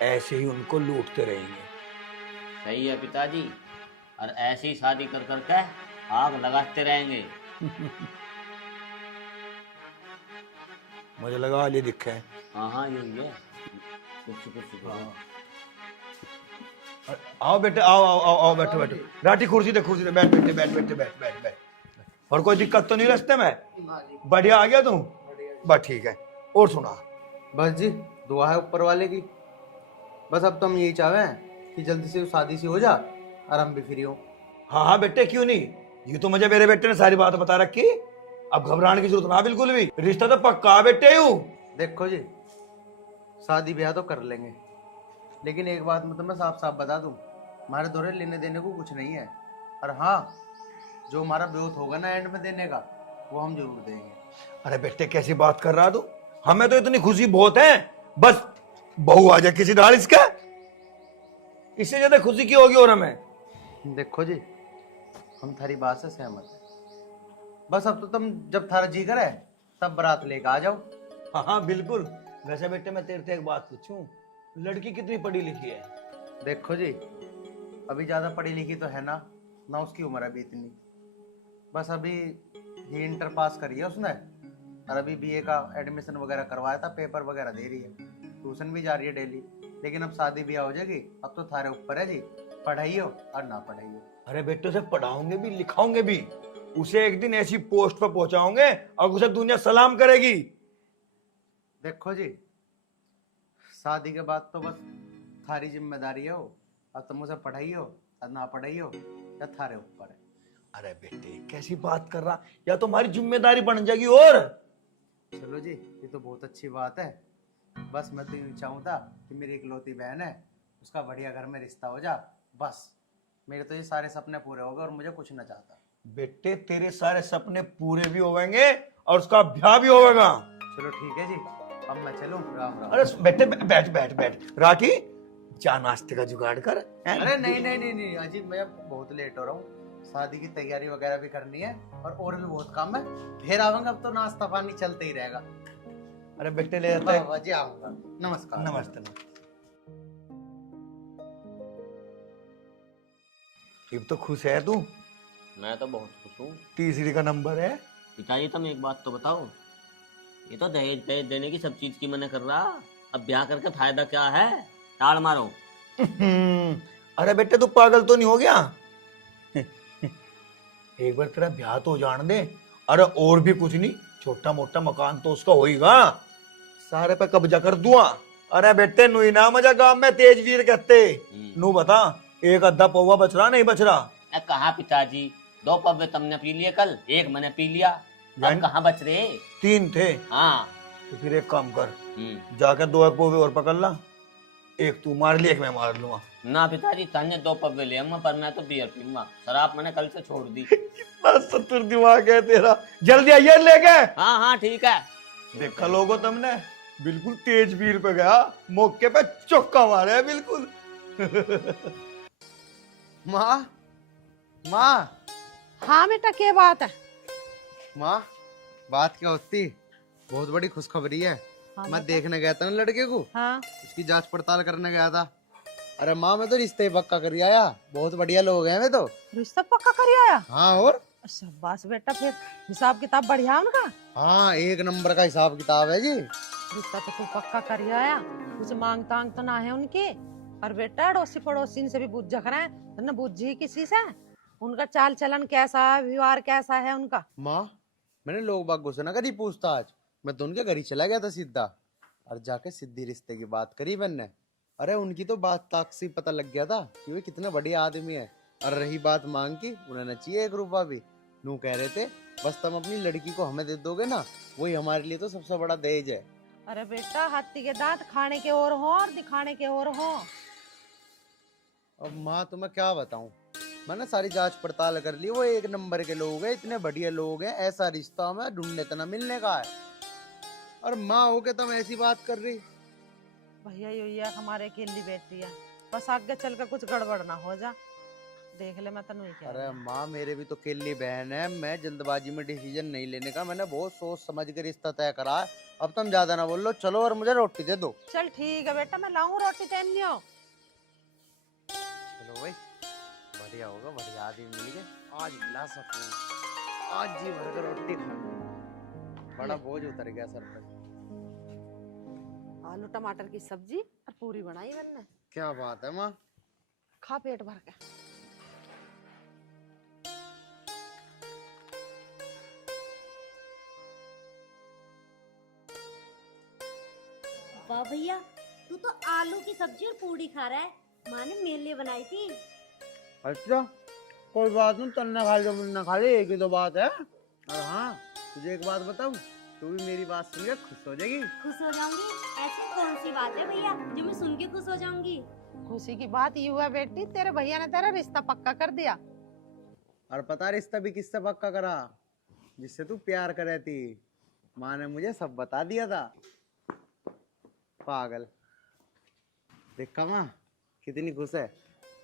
ऐसे ही उनको लूटते रहेंगे। सही है पिताजी, और ऐसी शादी कर करके आग लगाते रहेंगे। मुझे लगा ये दिखे। हाँ हाँ यही है। कुछ आओ बेटे, आओ आओ आओ आओ, बैठो बैठो। राठी कुर्सी दे बैठ बेटे, बैठ बेटे, बैठ बैठ बैठ। और कोई दिक्कत तो नहीं रास्ते में? बढ़िया आ गया तू? बस ठीक है। और सुना? बस जी, दुआ है ऊपर वाले की। बस अब तो हम यही चाहे हैं कि जल्दी से शादी सी हो जा और हम भी फ्री हो। हाँ हाँ बेटे, क्यों नहीं, ये तो मुझे मेरे बेटे ने सारी बात बता रखी। अब घबराने की जरूरत ना बिल्कुल भी, रिश्ता तो पक्का बेटे। यूं देखो जी, शादी ब्याह तो कर लेंगे, लेकिन एक बात मतलब मैं साफ साफ बता दूं, हमारे दौरे लेने देने को कुछ नहीं है। और हाँ, जो हमारा ब्योत होगा ना एंड में देने का, वो हम जरूर देंगे। अरे बेटे कैसी बात कर रहा तू, हमें तो इतनी खुशी बहुत है, बस बहू आ जाए किसी दाल इसका, इससे ज्यादा खुशी की होगी। और हमें देखो जी, हम थारी बात से सहमत हैं। बस अब तो तुम जब थारा जी करे तब बारात लेकर आ जाओ। हाँ हाँ बिल्कुल। वैसे बेटे मैं तेरे से एक बात पूछूं, लड़की कितनी पढ़ी लिखी है? देखो जी, अभी ज्यादा पढ़ी लिखी तो है ना उसकी उम्र अभी इतनी। बस अभी ही इंटर पास करी है उसने, और अभी बीए का एडमिशन वगैरह करवाया था, पेपर वगैरह दे रही है, ट्यूशन भी जा रही है डेली। लेकिन अब शादी ब्याह हो जाएगी, अब तो थारे ऊपर है जी, पढ़ाइयो और ना पढ़ाइयो। अरे बेटे उसे पढ़ाओगे भी लिखाओगे भी, उसे एक दिन ऐसी पोस्ट पर पहुंचाओगे और उसे दुनिया सलाम करेगी। देखो जी, शादी के बाद तो बस थारी जिम्मेदारी है वो, अब तुम उसे पढ़ाइयो और ना पढ़ाइयो या थारे ऊपर है। अरे बेटे कैसी बात कर रहा, या तो हमारी जिम्मेदारी बन जाएगी। और चलो जी, ये तो बहुत अच्छी बात है। बस मैं तो यूँ चाहूँगा कि मेरी इकलौती बहन है, उसका बढ़िया घर में रिश्ता हो जा, बस मेरे तो ये सारे सपने पूरे हो गए और मुझे कुछ ना चाहता। बेटे तेरे सारे सपने पूरे भी होंगे और उसका ब्याह भी होगा। चलो ठीक है जी, अब मैं चलूं, राम राम। अरे बेटे बैठ बैठ बैठ, राठी चा नाश्ते का जुगाड़ कर। अरे नहीं नहीं नहीं नहीं अजी, मैं बहुत लेट हो रहा हूँ, शादी की तैयारी वगैरह भी करनी है और भी बहुत काम है, फिर आऊंगा, अब तो नाश्ता पानी चलते ही रहेगा। अरे बेटे ले जाता है। जी आऊंगा, नमस्कार। नमस्ते नमस्ते। अब तो खुश है तू? मैं तो बहुत खुश हूँ। तीसरी का नंबर है। पिताजी तुम एक बात तो बताओ, ये तो दहेज दहेज देने की सब चीज की मना कर रहा, अब ब्याह करके फायदा क्या है? टाल मारो। अरे बेटे तू पागल तो नहीं हो गया? एक बार तेरा ब्याह तो जान दे। अरे और भी कुछ नहीं, छोटा मोटा मकान तो उसका होएगा, सारे पे कब्जा कर दूंगा। अरे बेटे नु ही ना मजा गांव में तेजवीर कहते। नू बता, एक अद्धा पौवा बच रहा नहीं बच रहा? कहा पिताजी, 2 पव्वे तुमने पी लिए कल, 1 मैंने पी लिया, अब कहाँ बच रहे? 3 थे। हाँ तो फिर एक काम कर, जाकर 2 पौवे और पकड़ ला, एक तू मार ली एक मैं मार लूंगा। ना पिताजी, तन्ने 2 पव्वे ले आऊंगा, पर मैं तो बियर पीऊंगा, शराब मैंने कल से छोड़ दी। कितना सत्तर दिमाग है तेरा। जल्दी आइए लेके। हाँ हाँ ठीक है। देखा लोगो तुमने, बिल्कुल तेज वीर पे गया, मौके पे चौका मारा है बिल्कुल। माँ माँ हाँ बेटा क्या बात है? माँ, बात क्या होती, बहुत बड़ी खुशखबरी है। हाँ मैं देखने गया था ना लड़के को, हाँ उसकी जांच पड़ताल करने गया था। अरे माँ मैं तो रिश्ते ही पक्का कर आया, बहुत बढ़िया लोग हैं वे तो। रिश्ता पक्का कर आया? हाँ और शाबाश बेटा, फिर हिसाब किताब बढ़िया है उनका? हाँ, 1 नंबर का हिसाब किताब है जी। रिश्ता तो तू पक्का कर आया, कुछ मांग तांग तो ना है उनकी? और बेटा अड़ोसी पड़ोसी से भी पूछ जख रहे हैं, तो न पूछी किसी से उनका चाल चलन कैसा है, व्यवहार कैसा है उनका? माँ मैंने लोग बागों से ना करी पूछताछ, मैं तो उनके घर ही चला गया था सीधा, और जाके सीधी रिश्ते की बात करी मैंने। अरे उनकी तो बात ताक से पता लग गया था कि वे कितने बढ़िया आदमी है। और रही बात मांग की, उन्हें न चाहिए 1 रुपया भी। नू कह रहे थे बस तुम अपनी लड़की को हमें दे दोगे ना, वही हमारे लिए तो सबसे बड़ा दहेज है। अरे बेटा हाथी के दांत खाने के और हो और दिखाने के और हो। अब माँ तुम्हें क्या बताऊं, मैंने सारी जांच पड़ताल कर ली, वो 1 नंबर के लोग हैं, इतने बढ़िया लोग हैं, ऐसा रिश्ता हमें ढूंढने तना मिलने का है। और माँ हो के तुम ऐसी बात कर रही। भैया ये हमारे अकेली बेटी है, बस आगे चल कर कुछ गड़बड़ ना हो जा, देख ले मैं तनु ही कह रही अरे हूँ। माँ मेरे भी तो केली बहन है, मैं जल्दबाजी में डिसीजन नहीं लेने का, मैंने बहुत सोच समझ कर रिश्ता तय करा है। अब तुम ज्यादा ना बोलो, चलो और मुझे रोटी दे दो। चल ठीक है बेटा, मैं लाऊं रोटी तेनियो। चलो भाई, बढ़िया होगा, बढ़िया आदमी मिल गए, आज मिला सकूं, आज जी भर कर रोटी खा, बड़ा बोझ उतर गया सर पर। आलू टमाटर की सब्जी और पूरी बनाई मैंने। क्या बात है माँ, खा पेट भर के। वाह भैया, तू तो आलू की सब्जी और पूड़ी खा रहा है, माँ ने मेरे लिए बनाई थी। अच्छा कोई बात नहीं, तन्ना खा लो मुन्ना खा ले, एक ही तो बात है। और हाँ तुझे एक बात बताऊं, तू भी मेरी बात सुन के खुश हो जाएगी। खुश हो जाऊंगी? ऐसी कौन सी बात है भैया जो मैं सुन के खुश हो जाऊंगी? खुशी की बात ये हुआ बेटी, तेरे भैया ने तेरा रिश्ता पक्का कर दिया। और पता रिश्ता भी किससे पक्का करा? जिससे तू प्यार करे थी। माँ ने मुझे सब बता दिया था। पागल, देखा माँ कितनी खुश है।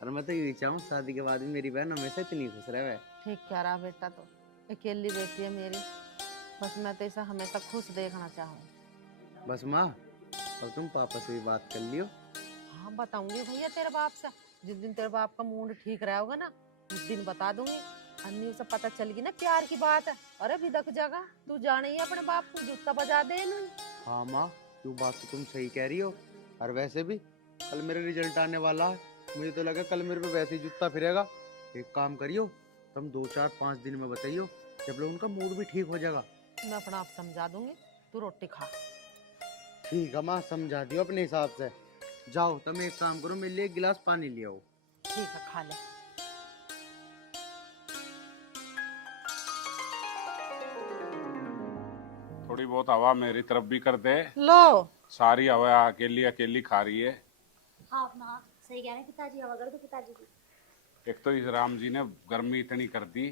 और मैं तो यही चाहूँ शादी के बाद भी मेरी बहन हमेशा इतनी खुश रहे। ठीक कह रहा बेटा, तो अकेली बेटी है मेरी, बस मैं तो इसे हमेशा खुश देखना चाहूँ। बस माँ, और तुम पापा से भी बात कर लियो। हाँ बताऊंगी भैया तेरे बाप से, जिस दिन तेरे बाप का मूड ठीक रहा होगा ना, उस दिन बता दूंगी। अन्नी उसे पता चल गई ना प्यार की बात है। अरे बिदक जगह तू जाने ही अपने बाप को जूता बजा दे इन्होंने। हाँ माँ, क्यों बात तो तुम सही कह रही हो। और वैसे भी कल मेरे रिजल्ट आने वाला है, मुझे तो लगा कल मेरे पे वैसे ही जूता फिरेगा। एक काम करियो, तुम 2-4-5 दिन में बताइयो, जब लोग उनका मूड भी ठीक हो जाएगा। मैं अपना आप समझा दूंगी, तू रोटी खा। ठीक है माँ, समझा दियो अपने हिसाब से। जाओ तुम एक काम करो, मेरे लिए एक गिलास पानी ले आओ। ठीक है खा ले। थोड़ी बहुत हवा मेरी तरफ भी कर दे। लो सारी हवा अकेली अकेली खा रही है। हाँ हाँ सही कह रहे हैं पिताजी, हवा कर दो पिताजी की। एक तो इस राम जी ने गर्मी इतनी कर दी,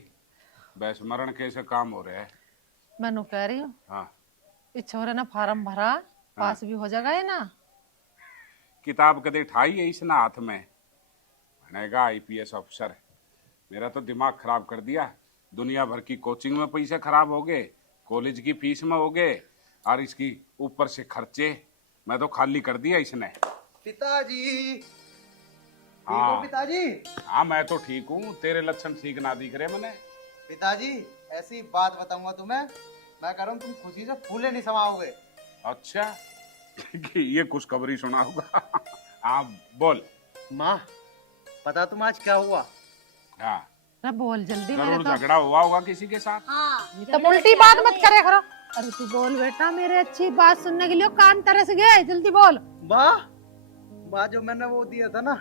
भैंसमरण कैसे काम हो रहे हैं। मैं कह रही हूँ हाँ, इस छोरे ने फार्म भरा, पास भी हो जाएगा ये ना। किताब कदे ठाई है इसने हाथ में, बनेगा IPS अफसर। मेरा तो दिमाग खराब कर दिया। दुनिया भर की कोचिंग में पैसे खराब हो गए, कॉलेज की फीस में हो गए, और इसकी ऊपर से खर्चे। मैं तो खाली कर दिया इसने। पिताजी, ठीक हाँ। हो पिताजी? हाँ मैं तो ठीक हूँ, तेरे लक्षण ठीक ना दिख रहे मैंने। पिताजी ऐसी बात बताऊंगा तुम्हें, मैं कह रहा हूँ तुम खुशी से फूले नहीं समाओगे। अच्छा ये खुशखबरी सुना होगा। हाँ बोल। माँ पता तुम आज क्या हुआ? हाँ, अरे बोल जल्दी, मेरे जरूर तो झगड़ा हुआ होगा किसी के साथ। हाँ तुम उल्टी बात मत करे करो। अरे तू बोल बेटा, मेरे अच्छी बात सुनने के लिए कान तरस गए, जल्दी बोल। माँ, माँ जो मैंने वो दिया था ना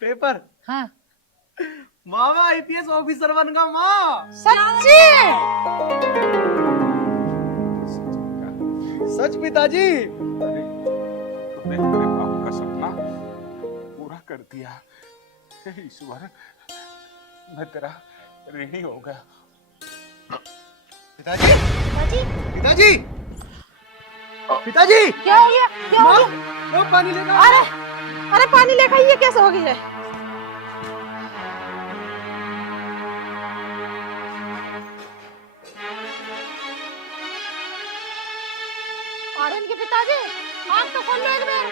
पेपर, हाँ माँ मैं IPS ऑफिसर बन गया माँ। सच्ची? सच पिताजी। अरे, तूने मेरे बाप का सपना पूरा कर दिया। हे ईश्वर, मैं तेरा ऋणी हो गया। पिताजी, पिताजी, पिताजी, क्या हो गया? क्या हो गया? वो पानी लेकर। अरे पानी लेकर ये कैसे हो गई है? अरे इनके पिताजी, आँख तो खोल लो एक बार।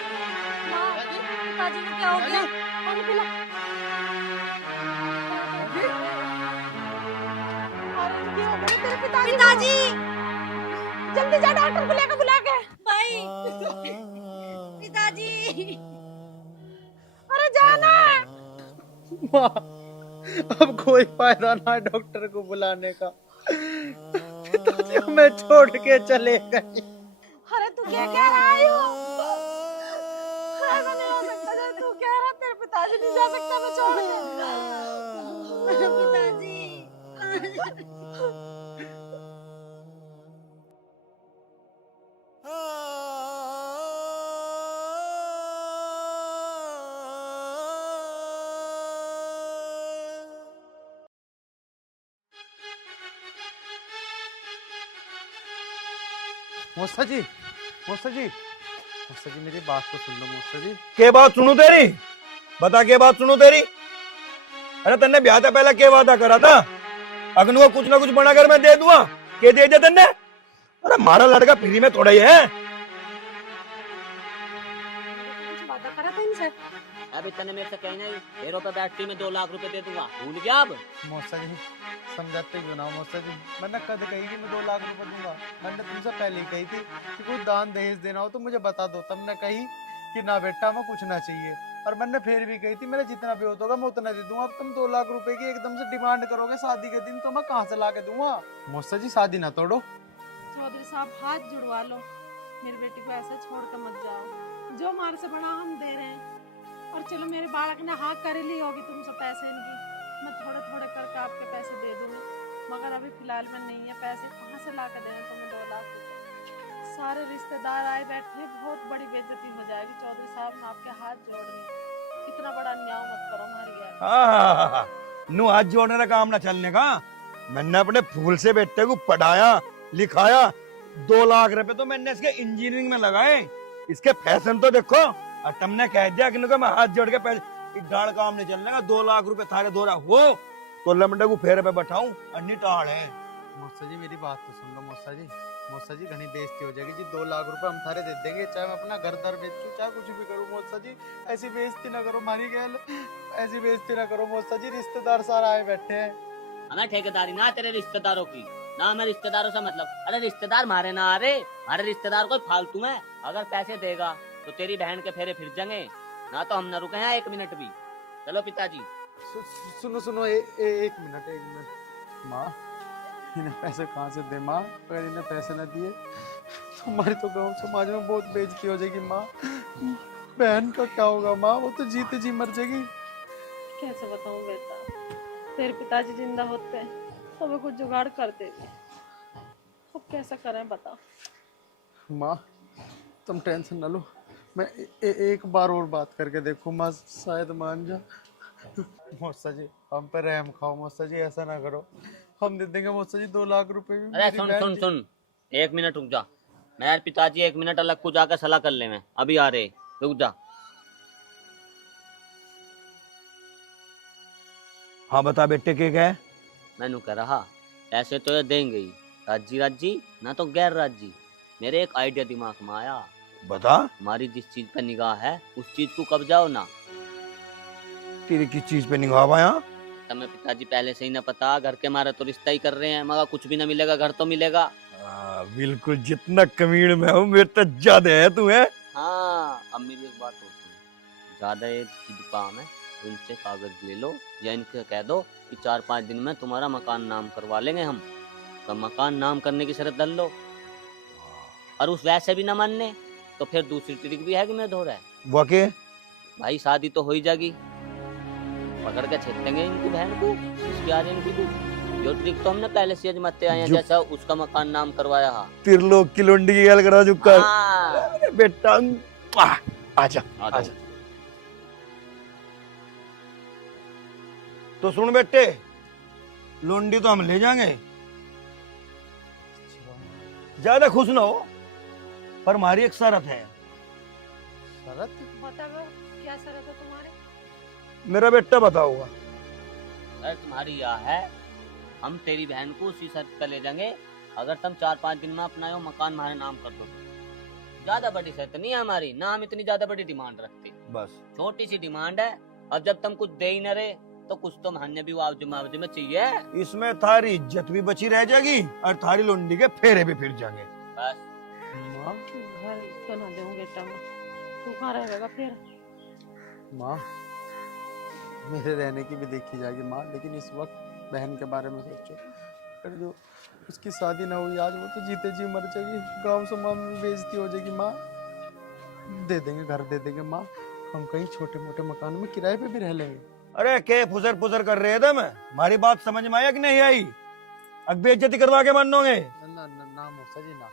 पिताजी को क्या हो गया? पानी पिला। अरे इनकी हो गई तेरे पिताजी। पिताजी जल्दी जा डॉक्टर को लेकर बुला के। भाई पिताजी अरे जाना। माँ अब कोई फायदा ना डॉक्टर को बुलाने का, पिताजी हमें छोड़ के चले गए। अरे तू क्या कह रहा है? ऐसा नहीं हो सकता जब तू कह रहा, तेरे पिताजी नहीं जा सकता मैं छोड़ के। पिताजी मौसा जी, मौसा जी, मौसा जी मेरी बात तो सुन लो मौसा जी। के बात सुनू तेरी? बता के बात सुनू तेरी? अरे तन्ने ब्याह से पहले के वादा करा था? अगनू को कुछ ना कुछ बनाकर मैं दे दूंगा। के दे दे तन्ने? अरे हमारा लड़का फ्री में थोड़ा ही है। कुछ वादा करा था इनसे? अब इतने मेरे से कहीं नहीं, तेरों पे बैटरी में 2 लाख रुपए दे दूंगा, भूल गया अब? मौसा जी समझाते क्यों ना हो मौसा जी? मैंने कद कही कि मैं 2 लाख रुपए दूंगा? मैंने तुमसे पहले ही कही थी कि कोई दान दहेज देना हो तो मुझे बता दो। तुमने कही कि ना बेटा हमें कुछ ना चाहिए, और मैंने फिर भी कही थी मेरा जितना भी होगा मैं उतना दे दूंगा। अब तुम 2 लाख रुपए की एकदम से डिमांड करोगे शादी के दिन, तो मैं कहाँ से ला के दूंगा? मौसा जी शादी ना तोड़ो। चौधरी साहब हाथ जुड़वा लो, मेरी बेटी को ऐसा छोड़ कर मत जाओ। जो हमारे से बड़ा हम दे रहे हैं, और चलो मेरे बालक ने हाँ कर ली होगी तुमसे पैसे इनकी, मैं थोड़े थोड़े करके आपके पैसे दे दूंगी, मगर अभी फिलहाल में नहीं है पैसे। कहाँ से ला के दें तुम्हें 2 लाख रुपए? सारे रिश्तेदार आए बैठे, बहुत बड़ी बेइज्जती हो जाएगी। चौधरी साहब मैं आपके हाथ जोड़ रही हूँ, इतना बड़ा अन्याय मत करो हमारी यार। नू हाथ जोड़ने का काम ना चलने का। मैंने अपने फूल से बेटे को पढ़ाया लिखाया, 2 लाख रुपए तो मैंने इसके इंजीनियरिंग में लगाए। इसके फैशन तो देखो। और तुमने कह दिया कि मैं हाथ जोड़ के पैसे, डाल काम नहीं चलने का। 2 लाख रुपए थारे दो रहा हो तो लमडे को फेरे पे बैठाऊं, अन्नी टाड़ है। मौसा जी मेरी बात तो सुन लो मौसा जी। मौसा जी घनी बेइज्जती हो जाएगी जी। 2 लाख रुपए हम थारे दे देंगे, चाहे मैं अपना घर दर बेचूं, चाहे कुछ भी करूं। मौसा जी ऐसी बेइज्जती ना करो, मारी गैल ऐसी बेइज्जती ना करो मौसा जी, रिश्तेदार सारा आए बैठे हैं। हमें ठेकेदारी ना तेरे रिश्तेदारों की, ना हमें रिश्तेदारों से मतलब। अरे रिश्तेदार मारे ना, अरे हमारे रिश्तेदार कोई फालतू में। अगर पैसे देगा तो तेरी बहन के फेरे फिर जाएंगे, ना तो हम न रुके हैं 1 मिनट भी। चलो पिताजी। सुनो सुनो, एक मिनट माँ, इन्हें पैसे कहाँ से दे माँ? अगर इन्हें पैसे न दिए तो हमारी तो गांव समाज में बहुत बेइज्जती हो जाएगी माँ। बहन का क्या होगा माँ? वो तो जीते जी मर जाएगी। कैसे बताऊं बेटा, तेरे पिताजी जिंदा होते तो मैं कुछ जुगाड़ कर देती। अब कैसा करें बता। माँ तुम टेंशन न लो, मैं एक बार और बात करके देखूं माँ, शायद मान जा। मौसा जी हम पे रहम खाओ मौसा जी, ऐसा ना करो, हम दे देंगे मौसा जी 2 लाख रुपए भी। अरे सुन सुन सुन, 1 मिनट रुक जा। मैं यार पिताजी 1 मिनट अलग को जाकर सलाह कर ले, मैं अभी आ रहे, रुक जा। हाँ बता बेटे, क्या है? मैंने कह रहा ऐसे तो ये देंगे ही, राज्जी राज्जी ना तो गैर राज्जी। मेरे एक आइडिया दिमाग में आया। बता। हमारी जिस चीज पे निगाह है उस चीज को कब्जाओ ना। तेरी किस चीज पे निगाह आया? तुम्हें पिताजी पहले से ही ना पता, घर के मारे तो रिश्ता ही कर रहे हैं, मगर कुछ भी ना मिलेगा, घर तो मिलेगा। बिल्कुल, जितना कमीण में हूँ मेरे तो ज्यादा है तू है। हाँ अब मेरी एक बात होती है, ज्यादा एक चीज काम है, उनसे कागज ले लो या इनके कह दो कि 4-5 दिन में तुम्हारा मकान नाम करवा लेंगे हम। तो मकान नाम करने की शर्त डाल लो, और उस वैसे भी ना मानने तो फिर दूसरी ट्रिक भी है कि मैं धो रहा है। वाकई भाई शादी तो हो ही जाएगी, पकड़ के छेदेंगे इनकी बहन को, इसकी आ इनकी को। जो ट्रिक तो हमने पहले से अजमाते आए हैं, जैसा उसका मकान नाम करवाया। हाँ तिरलोक की लुंडी की गल करा चुका हाँ। बेटा। आजा आजा। तो सुन बेटे, लुंडी तो हम ले जाएंगे, ज्यादा खुश ना हो, पर हमारी एक शर्त है। शरत? बताओ क्या शर्त है तुम्हारी? मेरा बेटा बताऊंगा। शर्त तुम्हारी यह है, हम तेरी बहन को उसी शर्त पे ले जाएंगे अगर तुम 4-5 दिन में अपना यो मकान हमारे नाम कर दो। ज्यादा बड़ी शर्त नहीं है हमारी, ना हम इतनी ज्यादा बड़ी डिमांड रखते, बस छोटी सी डिमांड है। अब जब तुम कुछ दे ही न रहे तो कुछ तो हमने भी मुआवजे में चाहिए। इसमें थारी इज्जत भी बची रह जाएगी और थारी लुंडी के फेरे भी फिर जाएंगे। बस माँ घर तो ना दूं बेटा मैं, तू कहाँ रहेगा फिर? माँ मेरे रहने की भी देखी जाएगी माँ, लेकिन इस वक्त बहन के बारे में सोचो। अगर जो उसकी शादी ना हुई आज, वो तो जीते जी मर जाएगी, गांव समाज में बेइज्जती हो जाएगी माँ। दे देंगे, घर दे देंगे माँ, हम कहीं छोटे मोटे मकान में किराए पे भी रह लेंगे। अरे के फुसर फुसर कर रहे थे, मैं हमारी बात समझ में आया कि नहीं आई? अब बेइज्जती करवा के मानोगे? ना ना ना मौसा जी ना,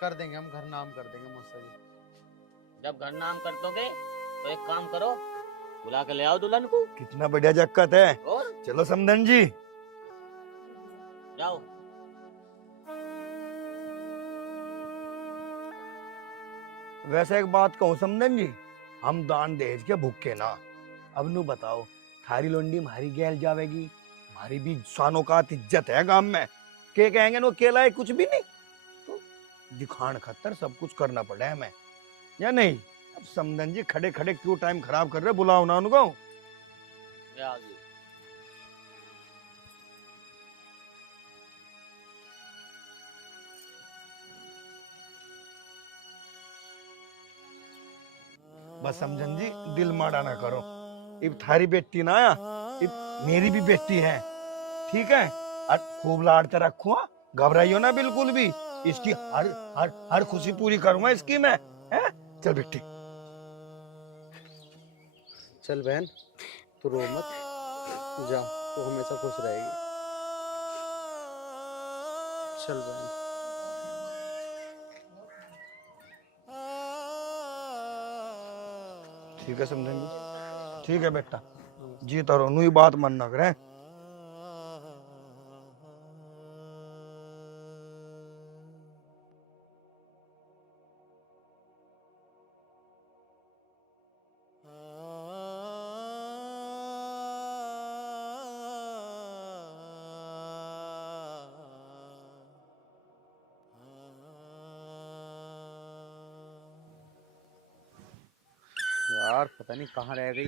कर देंगे हम, घर नाम कर देंगे मौसा जी। जब घर नाम कर दोगे तो एक काम करो, बुला के ले आओ दुल्हन को। कितना बढ़िया जक्कत है। और चलो समधन जी जाओ। वैसे एक बात कहूँ समधन जी, हम दान दहेज के भूखे ना। अब नू बताओ, थारी लोंडी हमारी गैल जावेगी, हमारी भी शानो का इज्जत है गांव में, के कहेंगे नो केला है कुछ भी नहीं, तो दिखान खतर सब कुछ करना पड़े हमें या नहीं? अब समधन जी खड़े खड़े क्यों टाइम खराब कर रहे, बुलाओ ना उनको। मैं आ गई। बस समझन जी दिल माड़ा ना करो, इब थारी बेटी ना आया, इब मेरी भी बेटी है, ठीक है? और खूब लाड़ते रखूँ, घबराइयो ना बिल्कुल भी, इसकी हर हर हर खुशी पूरी करूंगा इसकी मैं, है? चल बेटी। चल बहन तू रो मत, जा, तू हमेशा खुश रहेगी। चल बहन। ठीक है समझन जी, ठीक है बेटा, जीता रहो, नू ही बात मन ना करे। यार पता नहीं कहाँ रह गई।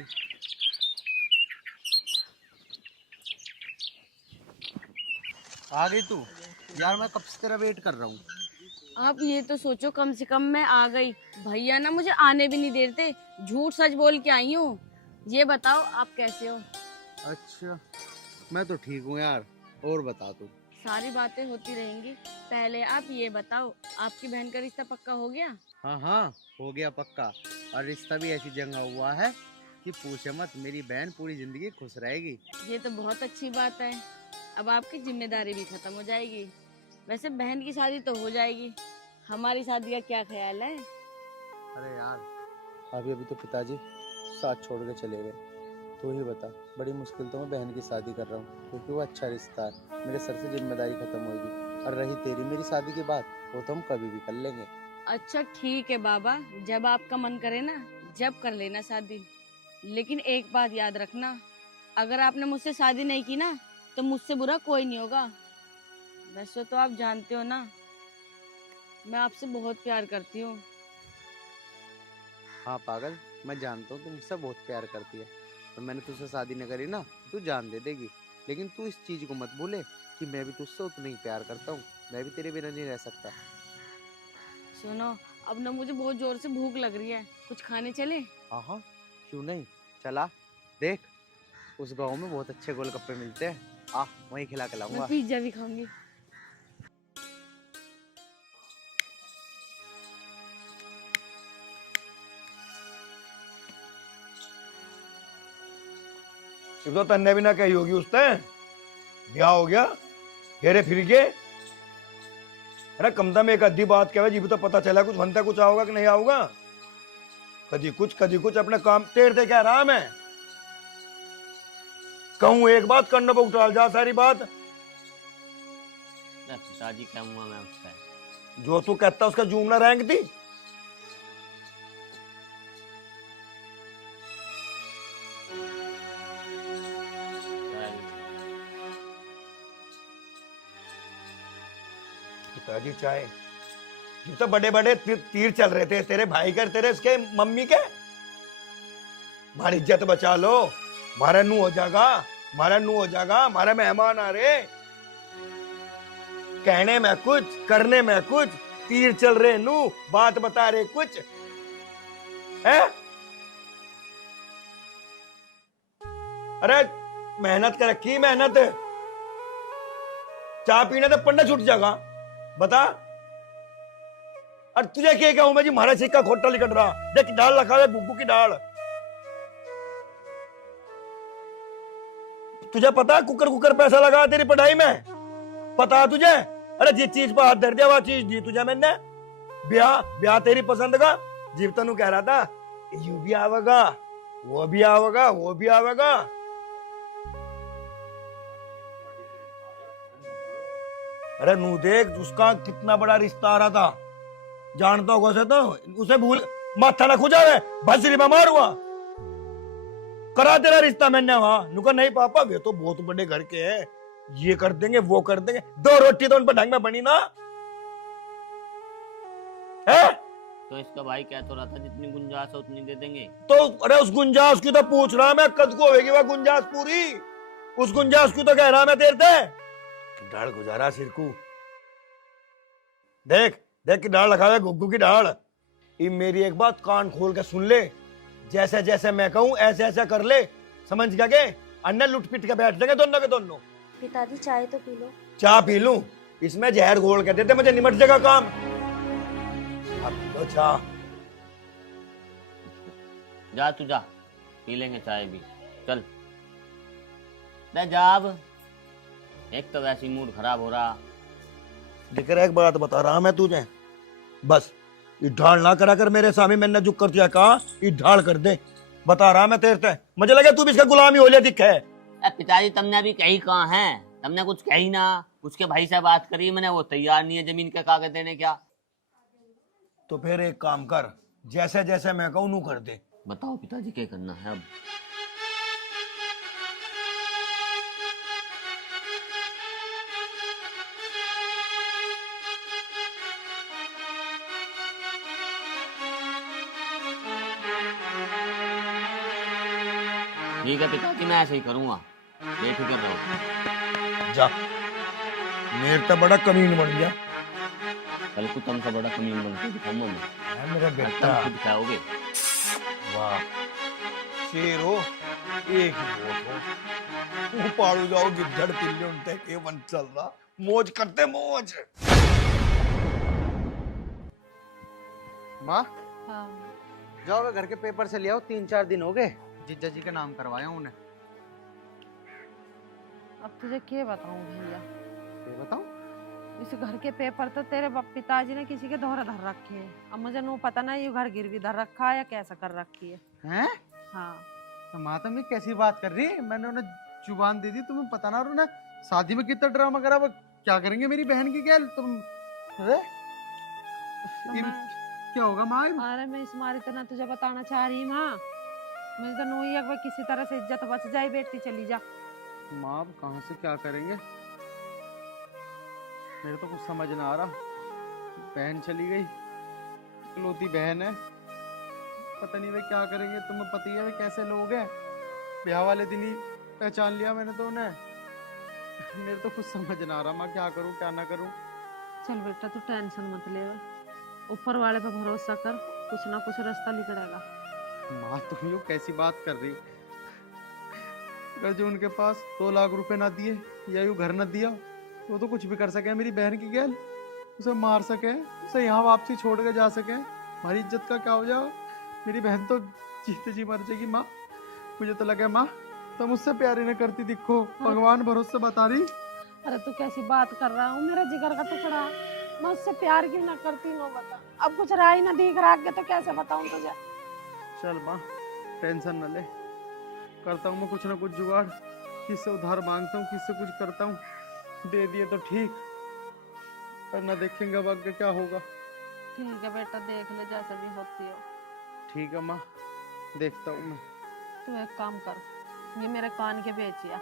आ गई तू? यार मैं कब से तेरा वेट कर रहा हूँ। आप ये तो सोचो, कम से कम मैं आ गई। भैया ना मुझे आने भी नहीं देते, झूठ सच बोल के आई हूँ। ये बताओ आप कैसे हो? अच्छा, मैं तो ठीक हूँ यार। और बता तू। सारी बातें होती रहेंगी, पहले आप ये बताओ, आपकी बहन का रिश्ता पक्का हो गया? हाँ हाँ, हो गया पक्का। और रिश्ता भी ऐसी जगह हुआ है कि पूछे मत, मेरी बहन पूरी जिंदगी खुश रहेगी। ये तो बहुत अच्छी बात है। अब आपकी जिम्मेदारी भी खत्म हो जाएगी। वैसे बहन की शादी तो हो जाएगी, हमारी शादी का क्या ख्याल है? अरे यार, अभी तो पिताजी साथ छोड़ के चले गए। तू ही बता, बड़ी मुश्किल तो मैं बहन की शादी कर रहा हूँ, क्योंकि वो अच्छा रिश्ता है। मेरे सर से जिम्मेदारी खत्म होगी। और रही तेरी मेरी शादी की बात, वो तो हम कभी भी कर लेंगे। अच्छा ठीक है बाबा, जब आपका मन करे ना, जब कर लेना शादी। लेकिन एक बात याद रखना, अगर आपने मुझसे शादी नहीं की ना, तो मुझसे बुरा कोई नहीं होगा। वैसे तो आप जानते हो ना, मैं आपसे बहुत प्यार करती हूँ। हाँ पागल, मैं जानता हूँ तू मुझसे बहुत प्यार करती है। और मैंने तुझसे शादी न करी ना, तू जान दे देगी। लेकिन तू इस चीज को मत भूले कि मैं भी तुझसे उतना ही प्यार करता हूँ। मैं भी तेरे बिना नहीं रह सकता। सुनो, अब ना मुझे बहुत जोर से भूख लग रही है, कुछ खाने चले? हाँ हाँ, क्यों नहीं, चला। देख, उस गांव में बहुत अच्छे गोलगप्पे मिलते हैं, आ वहीं खिला के लाऊंगा। मैं पिज्जा भी खाऊंगी। ये तो तन्ने भी ना कही होगी उसने, ब्याह हो गया हेरे फिर के। अरे कमदम एक अद्धी बात क्या है, जी भी तो पता चला कुछ बनता कुछ आओगा कि नहीं आओगा। कभी कुछ अपने काम तेरते क्या रहा मैं। कहूँ एक बात करने पर उठाल जा सारी बात। पिताजी क्या हुआ मैं उससे? जो तू कहता उसका जूमना रैंक थी। पिताजी चाहे, ये तो बड़े बड़े तीर चल रहे थे तेरे भाई के, तेरे इसके मम्मी के। हमारी इज्जत बचा लो, हमारा नू हो जाएगा, हमारा नू हो जाएगा, हमारे मेहमान आ रहे। कहने में कुछ, करने में कुछ, तीर चल रहे नू, बात बता रहे कुछ है। अरे मेहनत कर रखी, मेहनत। चाय पीने तो पन्ना छूट जाएगा, बता। और तुझे क्या कहूं मैं जी, महाराज सिक्का खोटा निकल रहा। देख दाल रखा है, गुग्गू की दाल। तुझे पता कुकर कुकर पैसा लगा तेरी पढ़ाई में, पता है तुझे? अरे जिस चीज पर हाथ धर दिया वह चीज दी तुझे मैंने। ब्याह ब्याह तेरी पसंद का, जीवतनु कह रहा था यू भी आवेगा, वो भी आवेगा, वो भी आवेगा। अरे नू देख उसका कितना बड़ा रिश्ता आ रहा था, जानता होगा उसे, तो उसे भूल माथा ना खुजा है, भसरी बीमार हुआ, करा तेरा रिश्ता मैंने वहां। नुका नहीं पापा, वे तो बहुत बड़े घर के हैं, ये कर देंगे वो कर देंगे। दो रोटी तो उन पर ढंग में बनी ना है। तो इसका भाई कह तो रहा था जितनी गुंजाइश है उतनी दे देंगे। तो अरे उस गुंजाइश की तो पूछ रहा मैं, कद को होगी वह गुंजाइश पूरी? उस गुंजाइश की तो कह रहा मैं तेरे से। डाल गुजारा सिर को देख देख की डाल रखा है, गुग्गू की डाल। ये मेरी एक बात कान खोल के सुन ले, जैसे जैसे मैं कहूँ ऐसे ऐसे कर ले, समझ गया के? अन्य लुट पिट के बैठ जाएंगे दोनों के दोनों। पिताजी चाय तो पी लो। चाय पी लूं? इसमें जहर घोल के देते, मुझे निमट जाएगा काम। अब तो चाय जा तू जा, पी लेंगे चाय भी, चल बे जा अब। एक तो वैसे ही मूड खराब हो रहा। लेकिन एक बात बता रहा मैं तुझे, बस ये ढाल ना करा कर मेरे सामने। मैंने जो कर दिया कहा, ये ढाल कर दे, बता रहा मैं तेरे से। मुझे लगे तू भी इसका गुलामी हो लिया दिखे है। पिताजी तुमने अभी कही कहाँ है, तुमने कुछ कही ना। उसके भाई से बात करी मैंने, वो तैयार नहीं है जमीन के कागज देने। क्या तो फिर एक काम कर, जैसे जैसे मैं कहूँ नू कर दे। बताओ पिताजी क्या करना है अब? ठीक है पिताजी, मैं ऐसे ही करूंगा, बेफिक्र रहो। जा। मेरे तो बड़ा कमीन बन गया कल को तुमसे बड़ा कमीन बन के दिखाऊंगा मैं। है मेरा और बेटा। तुम खुद खाओगे। वाह शेर हो, एक ही वोट हो। तू पाड़ू जाओ गिद्धड़ पिल्ले उनते के वन चल रहा, मौज करते मौज। माँ हाँ। जाओ वे घर के पेपर से ले आओ, 3-4 दिन हो गए जीजा जी का नाम करवाया हूं उन्हें। अब तुझे क्या बताऊं भैया, ये बताओ। इस घर के पेपर तो तेरे पिताजी ने किसी के दोहरा धर रखे हैं। अब मुझे नो पता ना ये घर गिरवी धर रखा है या कैसा कर रखी है। हैं? हाँ। तो माँ तुम ये कैसी बात कर रही है? मैंने उन्हें जुबान दे दी, तुम्हें पता ना। और उन्हें शादी में कितना ड्रामा करा, वो क्या करेंगे मेरी बहन की? क्या तुम अरे तो ये मैं- क्या होगा माँ? अरे मैं इस मारी तो ना तुझे बताना चाह रही माँ। मुझे तो नो ही है कि किसी तरह से इज्जत बच जाए, बेटी चली जा। माँ अब कहाँ से क्या करेंगे? मेरे तो कुछ समझ ना आ रहा। बहन चली गई, इकलौती बहन है, पता नहीं वे क्या करेंगे। तुम्हें पता ही है वे कैसे लोग हैं। ब्याह वाले दिन ही पहचान लिया मैंने तो उन्हें। मेरे तो कुछ समझ ना आ रहा माँ, क्या करूँ क्या ना करूँ। चल बेटा तू टेंशन मत ले, ऊपर वाले पे भरोसा कर, कुछ ना कुछ रास्ता निकलेगा। माँ तुम यूँ कैसी बात कर रही? अगर जो उनके पास 2 लाख रुपए ना दिए या यूँ घर ना दिया, वो तो कुछ भी कर सके मेरी बहन की गैल। उसे मार सके, उसे यहाँ वापसी छोड़ के जा सके। हमारी इज्जत का क्या हो जाए? मेरी बहन तो जीते जी मर जाएगी माँ। मुझे तो लगा माँ तुम मुझसे प्यारी न करती, दिखो भगवान भरोसे बता रही। अरे तू कैसी बात कर रहा हूँ, मेरा जिगर का टुकड़ा। मैं उससे प्यार क्यों ना करती, नो बता। अब कुछ राय ना दिख रहा आगे तो कैसे बताऊँ तुझे। चल माँ टेंशन न ले, करता हूँ मैं कुछ ना कुछ जुगाड़। किससे उधार मांगता हूँ, किससे कुछ करता हूँ। दे दिए तो ठीक, पर ना देखेंगे अब आगे क्या होगा। ठीक है बेटा, देख ले जैसे भी होती हो। ठीक है माँ, देखता हूँ मैं। तू एक काम कर, ये मेरे कान के बेचिया।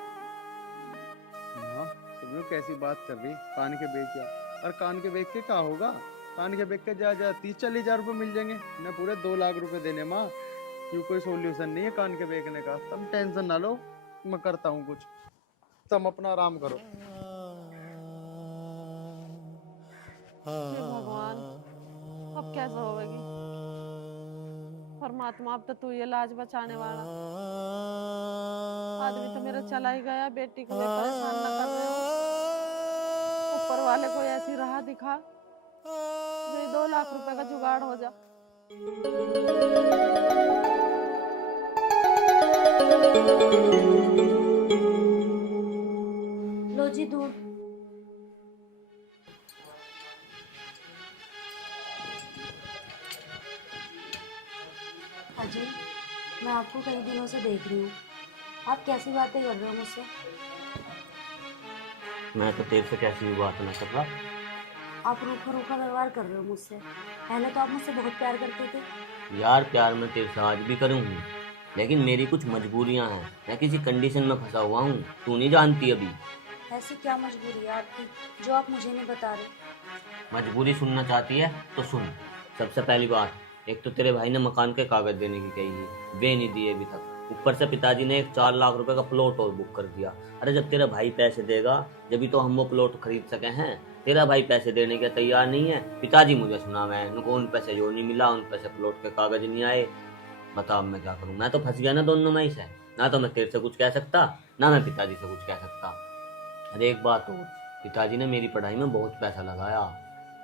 माँ तुम लोग कैसी बात कर रही? कान के बेच क्या? और कान के बेच के क्या होगा? कान के बेच के जा 30-40 हजार रुपये मिल जाएंगे ना, पूरे 2 लाख रुपए देने माँ। यूँ कोई सोल्यूशन नहीं है कान के बेचने का। तुम टेंशन ना लो, मैं करता हूँ कुछ, तुम अपना आराम करो। हे भगवान, अब कैसा होगी? परमात्मा अब तो तू ये लाज बचाने वाला। आदमी तो मेरा चला ही गया, बेटी को मैं परेशान ना कर रहे हो। ऊपर वाले को ऐसी राह दिखा जो 2 लाख रुपए का जुगाड़ हो जा। लो जी दूध। अजय, मैं आपको कई दिनों से देख रही हूँ, आप कैसी बातें कर रहे हो मुझसे? मैं तो तेरे से कैसी भी बात ना कर रहा। आप रूखा रूखा व्यवहार कर रहे हो मुझसे। पहले तो आप मुझसे बहुत प्यार करते थे। यार प्यार मैं तेरे से आज भी करूँगी, लेकिन मेरी कुछ मजबूरियां हैं। मैं किसी कंडीशन में फंसा हुआ हूँ, तू नहीं जानती अभी। ऐसी क्या मजबूरी है आपकी जो आप मुझे नहीं बता रहे? मजबूरी सुनना चाहती है तो सुन। सबसे पहली बात, एक तो तेरे भाई ने मकान के कागज देने की कही है, वे नहीं दिए अभी तक। ऊपर से पिताजी ने एक 4 लाख रुपए का प्लॉट और बुक कर दिया। अरे जब तेरा भाई पैसे देगा जब तो हम वो प्लॉट खरीद सके हैं। तेरा भाई पैसे देने के तैयार नहीं है। पिताजी मुझे सुना मैं उनको उन पैसे जो नहीं मिला, उन पैसे प्लॉट के कागज नहीं आए। बता अब मैं क्या करूं? मैं तो फंस गया ना दोनों में से। ना तो मैं तेरे से कुछ कह सकता, ना मैं पिताजी से कुछ कह सकता। अरे एक बात हो, पिताजी ने मेरी पढ़ाई में बहुत पैसा लगाया,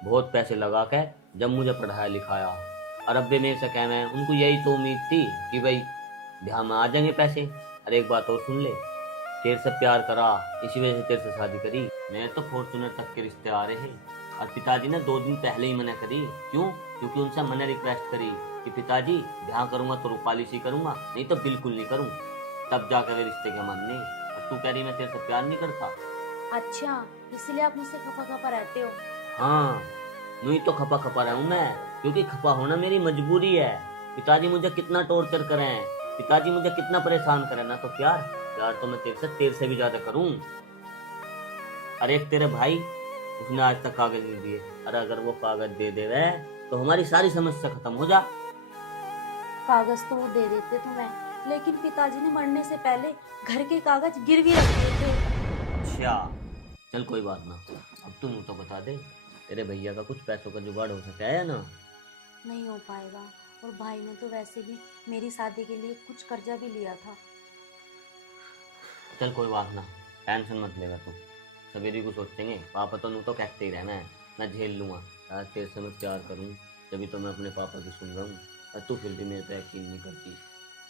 बहुत पैसे लगा के जब मुझे पढ़ाया लिखाया। और अब वे मेरे से कह रहे हैं, उनको यही तो उम्मीद थी कि भाई ब्याह में आ जाएंगे पैसे। अरे एक बात और सुन ले, तेरे से प्यार करा, इसी वजह से तेरे से शादी करी। मेरे तो फॉर्चूनर तक के रिश्ते आ रहे हैं और पिताजी ने 2 दिन पहले ही मना करी। क्यों? क्योंकि उनसे मैंने रिक्वेस्ट करी कि पिताजी ब्याह करूंगा तो रूपाली सी करूंगा, नहीं तो बिल्कुल नहीं करूं। तब जाकर वे रिश्ते के मानने। और तू कह रही मैं तेरे से प्यार नहीं करता? अच्छा, इसलिए आप मुझसे खपा खपा रहते हो? हाँ, नहीं तो खपा खपा रहा हूँ मैं, क्योंकि खपा होना मेरी मजबूरी है। पिताजी मुझे कितना टॉर्चर करें, पिताजी मुझे कितना परेशान करें, ना तो प्यार तो मैं तेरे से भी ज्यादा करूं। अरे एक तेरे भाई, उसने आज तक कागज नहीं दिए। अरे अगर वो कागज दे देवे तो हमारी सारी समस्या खत्म हो जा। कागज तो वो दे देते तुम्हें, लेकिन पिताजी ने मरने से पहले घर के कागज गिरवी रख दिए थे। अच्छा, चल कोई बात ना, अब तुम तो बता दे, तेरे भैया का कुछ पैसों का जुगाड़ हो सकता है या ना? नहीं हो पाएगा। और भाई ने तो वैसे भी मेरी शादी के लिए कुछ कर्जा भी लिया था। चल कोई बात ना, टेंशन मत लेगा तू, सवेरे को सोचेंगे। पापा तो नू तो कहते ही रहना है, मैं झेल लूँगा। आज तेरे से मैं प्यार करूँ तभी तो मैं अपने पापा की सुन रहा हूँ, और तू फिर भी मेरे पे यकीन नहीं करती।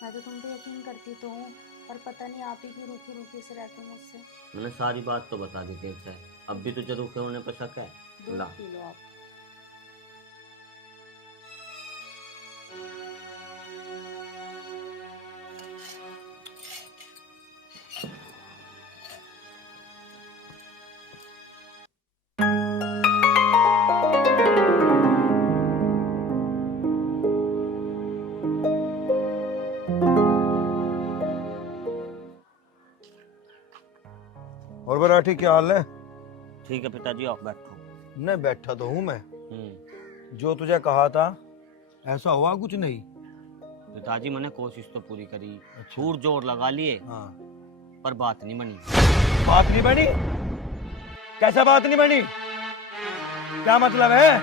मैं तो तुम पे यकीन करती तो हूँ, पर पता नहीं आप ही क्यों रूखे रूखे से रहते हो मुझसे। मैंने सारी बात तो बता दी तेरे से, अब भी तुझे रुके होने पर शक है? दूध ला। पी लो आप। और बराठी क्या हाल है? ठीक है पिताजी, आप बैठो। नहीं बैठा तो हूँ मैं। हम्म। जो तुझे कहा था ऐसा हुआ कुछ नहीं? पिताजी मैंने कोशिश तो पूरी करी, खूब जोर लगा लिए, हाँ। पर बात नहीं बनी। बात नहीं बनी? कैसा बात नहीं बनी? क्या मतलब है?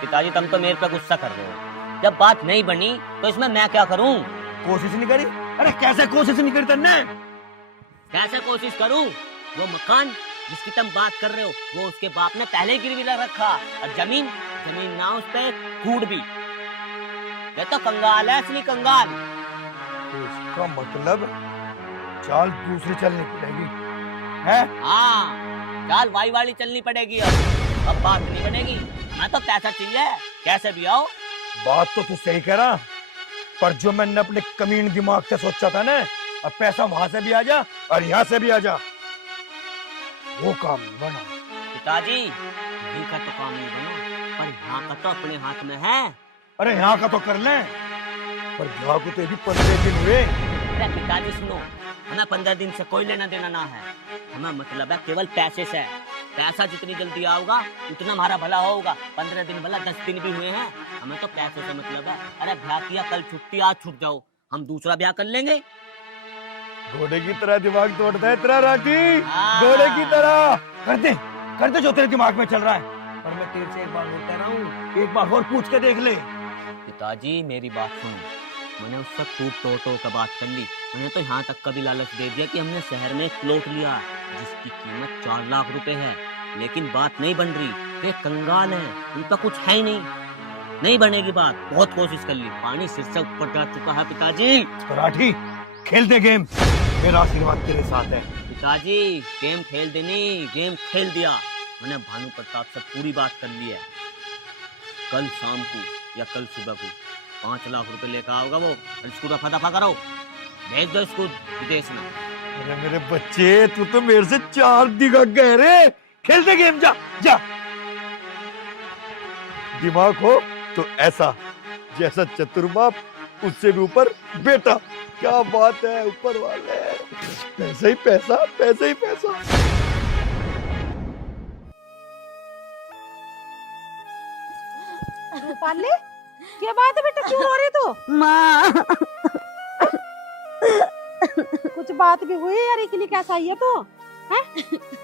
पिताजी तुम तो मेरे पे गुस्सा कर रहे हो, जब बात नहीं बनी तो इसमें मैं क्या करूं? कोशिश नहीं करी? अरे कैसे कोशिश नहीं करी तुमने? कैसे कोशिश करूं? वो मकान जिसकी तुम बात कर रहे हो, वो उसके बाप ने पहले ही गिरवी रख रखा, और जमीन जमीन ना उस पे कूड़ भी। ये तो कंगाल है, असली कंगाल। तो इसका मतलब चाल दूसरी चलनी पड़ेगी है? हाँ, चाल वाई वाली चलनी पड़ेगी। अब बात नहीं बनेगी। मैं तो पैसा चाहिए, कैसे भी आओ। बात तो तू सही कह रहा, पर जो मैंने अपने कमीन दिमाग से सोचा था ना, अब पैसा वहां से भी आ जा और यहाँ से भी आ जा, वो काम नहीं बना। पिताजी यही का तो काम नहीं बना, पर यहाँ का तो अपने हाथ में है। अरे यहाँ का तो कर ले, पर यहाँ को तो भी 15 दिन हुए। अरे पिताजी सुनो, हमें 15 दिन से कोई लेना देना ना है, हमें मतलब है केवल पैसे से। पैसा जितनी जल्दी आओगा उतना हमारा भला होगा। 15 दिन भला 10 दिन भी हुए हैं, हमें तो पैसे से मतलब है। अरे ब्याह किया, कल छुट्टी, आज छूट जाओ, हम दूसरा ब्याह कर लेंगे। घोड़े की तरह दिमाग तोड़ता है तेरा राठी, हाँ। घोड़े की तरह। कर दे जो तेरे दिमाग में चल रहा है। पर मैं तेरे से एक बार और कह रहा हूँ, एक बार और पूछ के देख ले। पिताजी मेरी बात सुनो, मैंने उससे खूब टोटो का बात कर ली। मैंने तो यहाँ तक का भी लालच दे दिया कि हमने शहर में एक प्लॉट लिया जिसकी कीमत 4 लाख रुपए है, लेकिन बात नहीं बन रही। वे कंगाल हैं, उनका कुछ है ही नहीं बनेगी बात। बहुत कोशिश कर ली, पानी सिर से ऊपर जा चुका है पिताजी। राठी खेल दे गेम, मेरा आशीर्वाद तेरे साथ है। पिताजी गेम खेल देनी, गेम खेल दिया। मैंने भानु प्रताप से पूरी बात कर ली है, कल शाम को या कल सुबह को 5 लाख रुपए लेकर आओगा वो, और इसको रफा दफा करो, भेज दो इसको विदेश में। अरे मेरे बच्चे, तू तो मेरे से 4 दिगा गहरे। खेल दे गेम, जा जा। दिमाग हो तो ऐसा, जैसा चतुर बाप उससे भी ऊपर बेटा। क्या बात है ऊपर वाले, पैसा ही पैसा, पैसा ही पैसा। रूपाली, क्या बात है बेटा, क्यों रो रही तू? माँ कुछ बात भी हुई यार, इतनी कैसा आई है तू? हैं?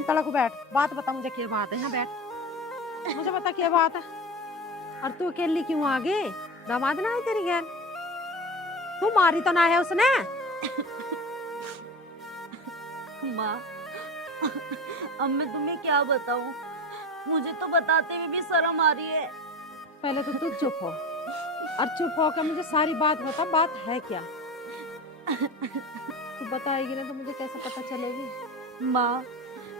तड़क बैठ, बात बता मुझे, क्या बात है? यहाँ बैठ, मुझे बता क्या बात है। और तू अकेली क्यों आ गई? दामाद ना है तेरी गैर? तू मारी तो ना है उसने? माँ, अब मैं तुम्हें क्या बताऊं, मुझे तो बताते हुए भी शर्म आ रही है। पहले तो तू चुप हो, और चुप होकर मुझे सारी बात बता, बात है क्या? तू बताएगी ना तो मुझे कैसे पता चलेगी? माँ,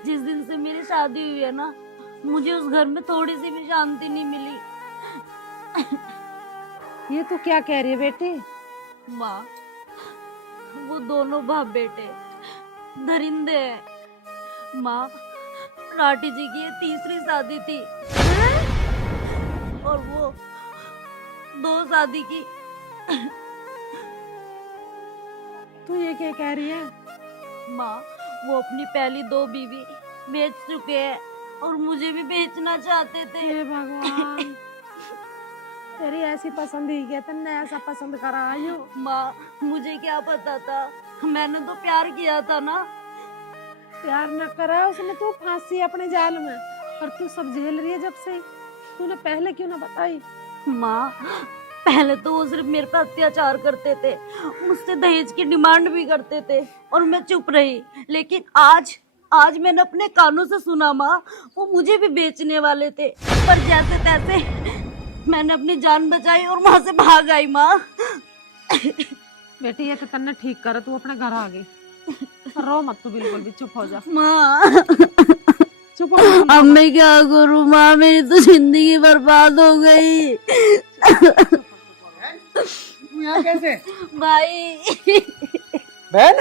जिस दिन से मेरी शादी हुई है ना, मुझे उस घर में थोड़ी सी भी शांति नहीं मिली। ये तू क्या कह रही है बेटी? माँ, वो दोनों बाप बेटे दरिंदे हैं। माँ, राठी जी की ये तीसरी शादी थी, और वो 2 शादी की। तू ये क्या कह रही है? माँ, वो अपनी पहली 2 बीवी बेच चुके हैं, और मुझे भी बेचना चाहते थे। हे भगवान, तेरी ऐसी पसंद ही क्या, तुमने ऐसा पसंद करा आयु? माँ, मुझे क्या पता था, मैंने तो प्यार किया था ना। प्यार न करा उसने, तू फांसी अपने जाल में, और तू सब झेल रही है जब से। तूने पहले क्यों ना बताई? माँ, पहले तो वो सिर्फ मेरे पे अत्याचार करते थे, मुझसे दहेज की डिमांड भी करते थे और मैं चुप रही। लेकिन आज मैंने अपने कानों से सुना माँ, वो मुझे भी बेचने वाले थे, पर जैसे तैसे मैंने अपनी जान बचाई और वहां से भाग आई माँ। बेटी ये तो तन्ने ठीक कर, तू अपने घर आ गई। रो मत तू, बिल्कुल भी चुप हो जा माँ चुप हो जा। अब मैं क्या करूँ माँ, मेरी तो जिंदगी बर्बाद हो गई। तू यहाँ कैसे? भाई बहन,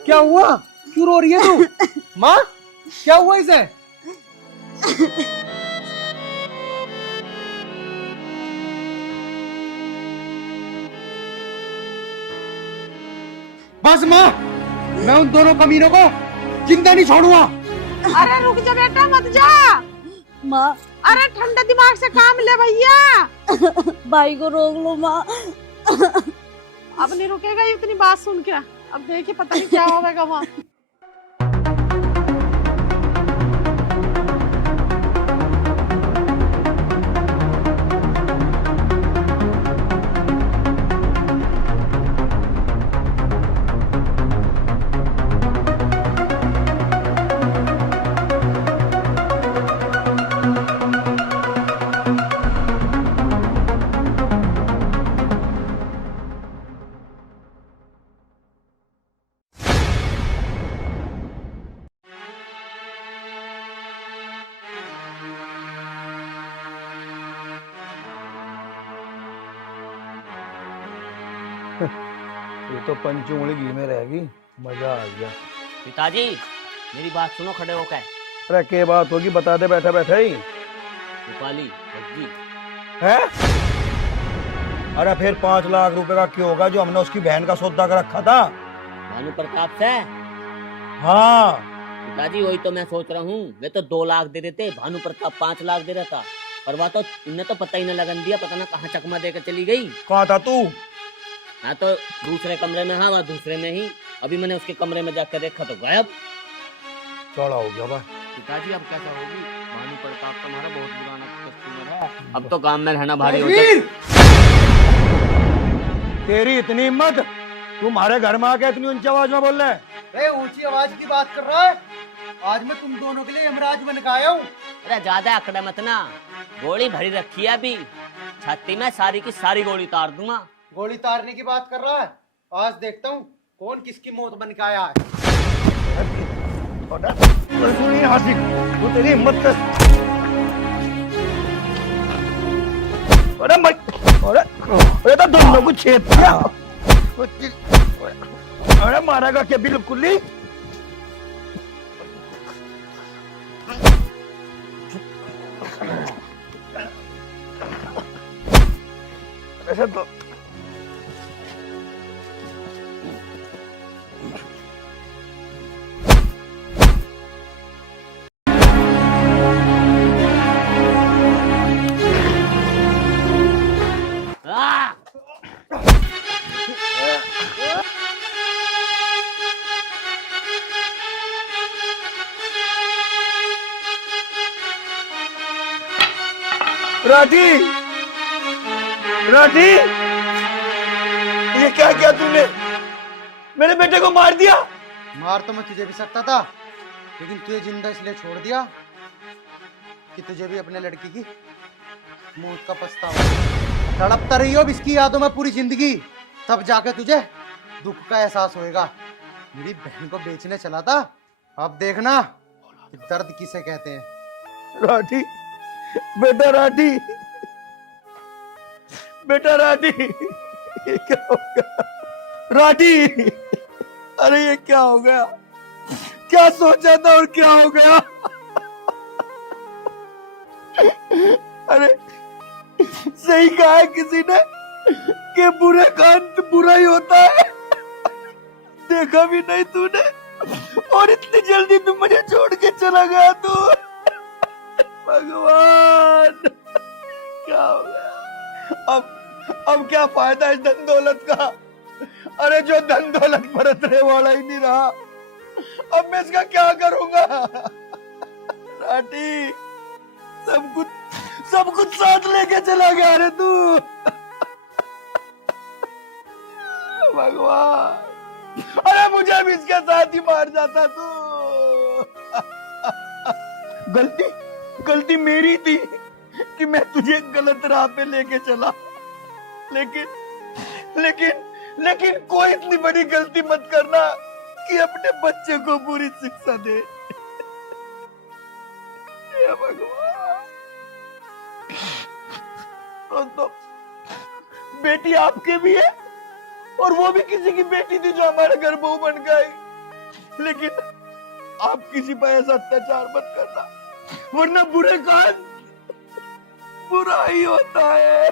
क्या हुआ? क्यों रो रही है तू? माँ, क्या हुआ इसे? बस माँ, मैं उन दोनों कमीनों को जिंदा नहीं छोड़ूंगा। अरे रुक जा बेटा, मत जा। माँ, अरे ठंडे दिमाग से काम ले भैया। भाई को रोक लो माँ। अब नहीं रुकेगा ये इतनी बात सुन के। अब देखिए पता नहीं क्या होगा वहाँ। ये तो पंची उंगली घी में रहेगी। मजा आ गया। पिताजी मेरी बात सुनो खड़े होकर। अरे क्या बात होगी, बता दे बैठा बैठा ही। रूपाली भक्ति है? अरे फिर 5 लाख रुपए का क्यों होगा जो हमने उसकी बहन का सौदा कर रखा था? भानु प्रताप से। हाँ पिताजी वही तो मैं सोच रहा हूँ। वे तो 2 लाख दे देते, भानु प्रताप 5 लाख दे रहा था, पर वह तो इन्हें तो पता ही न लगन दिया, पता ना कहाँ चकमा देकर चली गई। कहाँ था तू? हाँ तो दूसरे कमरे में, हाँ वह दूसरे में ही। अभी मैंने उसके कमरे में जाकर देखा तो गायब। चौड़ा हो गया भाई। पिताजी अब कैसा होगी? भानु प्रताप तुम्हारा बहुत पुराना कस्टमर है, अब तो काम में रहना भारी हो जाए। तेरी इतनी हिम्मत, तुम्हारे घर में आके इतनी ऊंची आवाज में बोल रहे हैं? अरे ऊंची आवाज की बात कर रहा है? आज मैं तुम दोनों के लिए यमराज बन के आया हूँ। अरे ज्यादा अकड़ा मत ना, गोली भरी रखी है अभी, छाती में सारी की सारी गोली उतार दूंगा। गोली तारने की बात कर रहा है? आज देखता हूँ कौन किसकी मौत बन के आया है। हासिल, तू तेरी हिम्मत कर। अरे मैं, अरे तो दोनों को छेद दिया। अरे मारेगा क्या बिल्कुल ही? ऐसा तो राठी, राठी, ये क्या किया तूने? मेरे बेटे को मार दिया। मार तो मैं तुझे भी सकता था, लेकिन तुझे जिंदा इसलिए छोड़ दिया कि तुझे भी अपने लड़की की मौत का पछतावा। तड़पता रही हो अब इसकी यादों में पूरी जिंदगी, तब जाके तुझे दुख का एहसास होएगा। मेरी बहन को बेचने चला था, अब देखना कि दर्द किसे कहते हैं। राठी, बेटा राठी, बेटा राठी, ये क्या हो गया? राठी, अरे ये क्या हो गया? क्या सोचा था और क्या हो गया? अरे सही कहा है किसी ने कि बुरे का अंत बुरा ही होता है। देखा भी नहीं तूने, और इतनी जल्दी तुम मुझे छोड़ के चला गया तू। भगवान, क्या हो गया? अब क्या फायदा इस धन दौलत का? अरे जो धन दौलत बरतने वाला ही नहीं रहा, अब मैं इसका क्या करूंगा? राठी, सब कुछ साथ लेके चला गया रे तू। भगवान, अरे मुझे भी इसके साथ ही मार जाता तू। गलती मेरी थी कि मैं तुझे गलत राह पे लेके चला, लेकिन कोई इतनी बड़ी गलती मत करना कि अपने बच्चे को बुरी शिक्षा दे। हे भगवान। दोस्तों, बेटी आपके भी है और वो भी किसी की बेटी थी जो हमारे घर बहू बन गई। लेकिन आप किसी पर ऐसा अत्याचार मत करना, वरना बुरे काज बुरा ही होता है।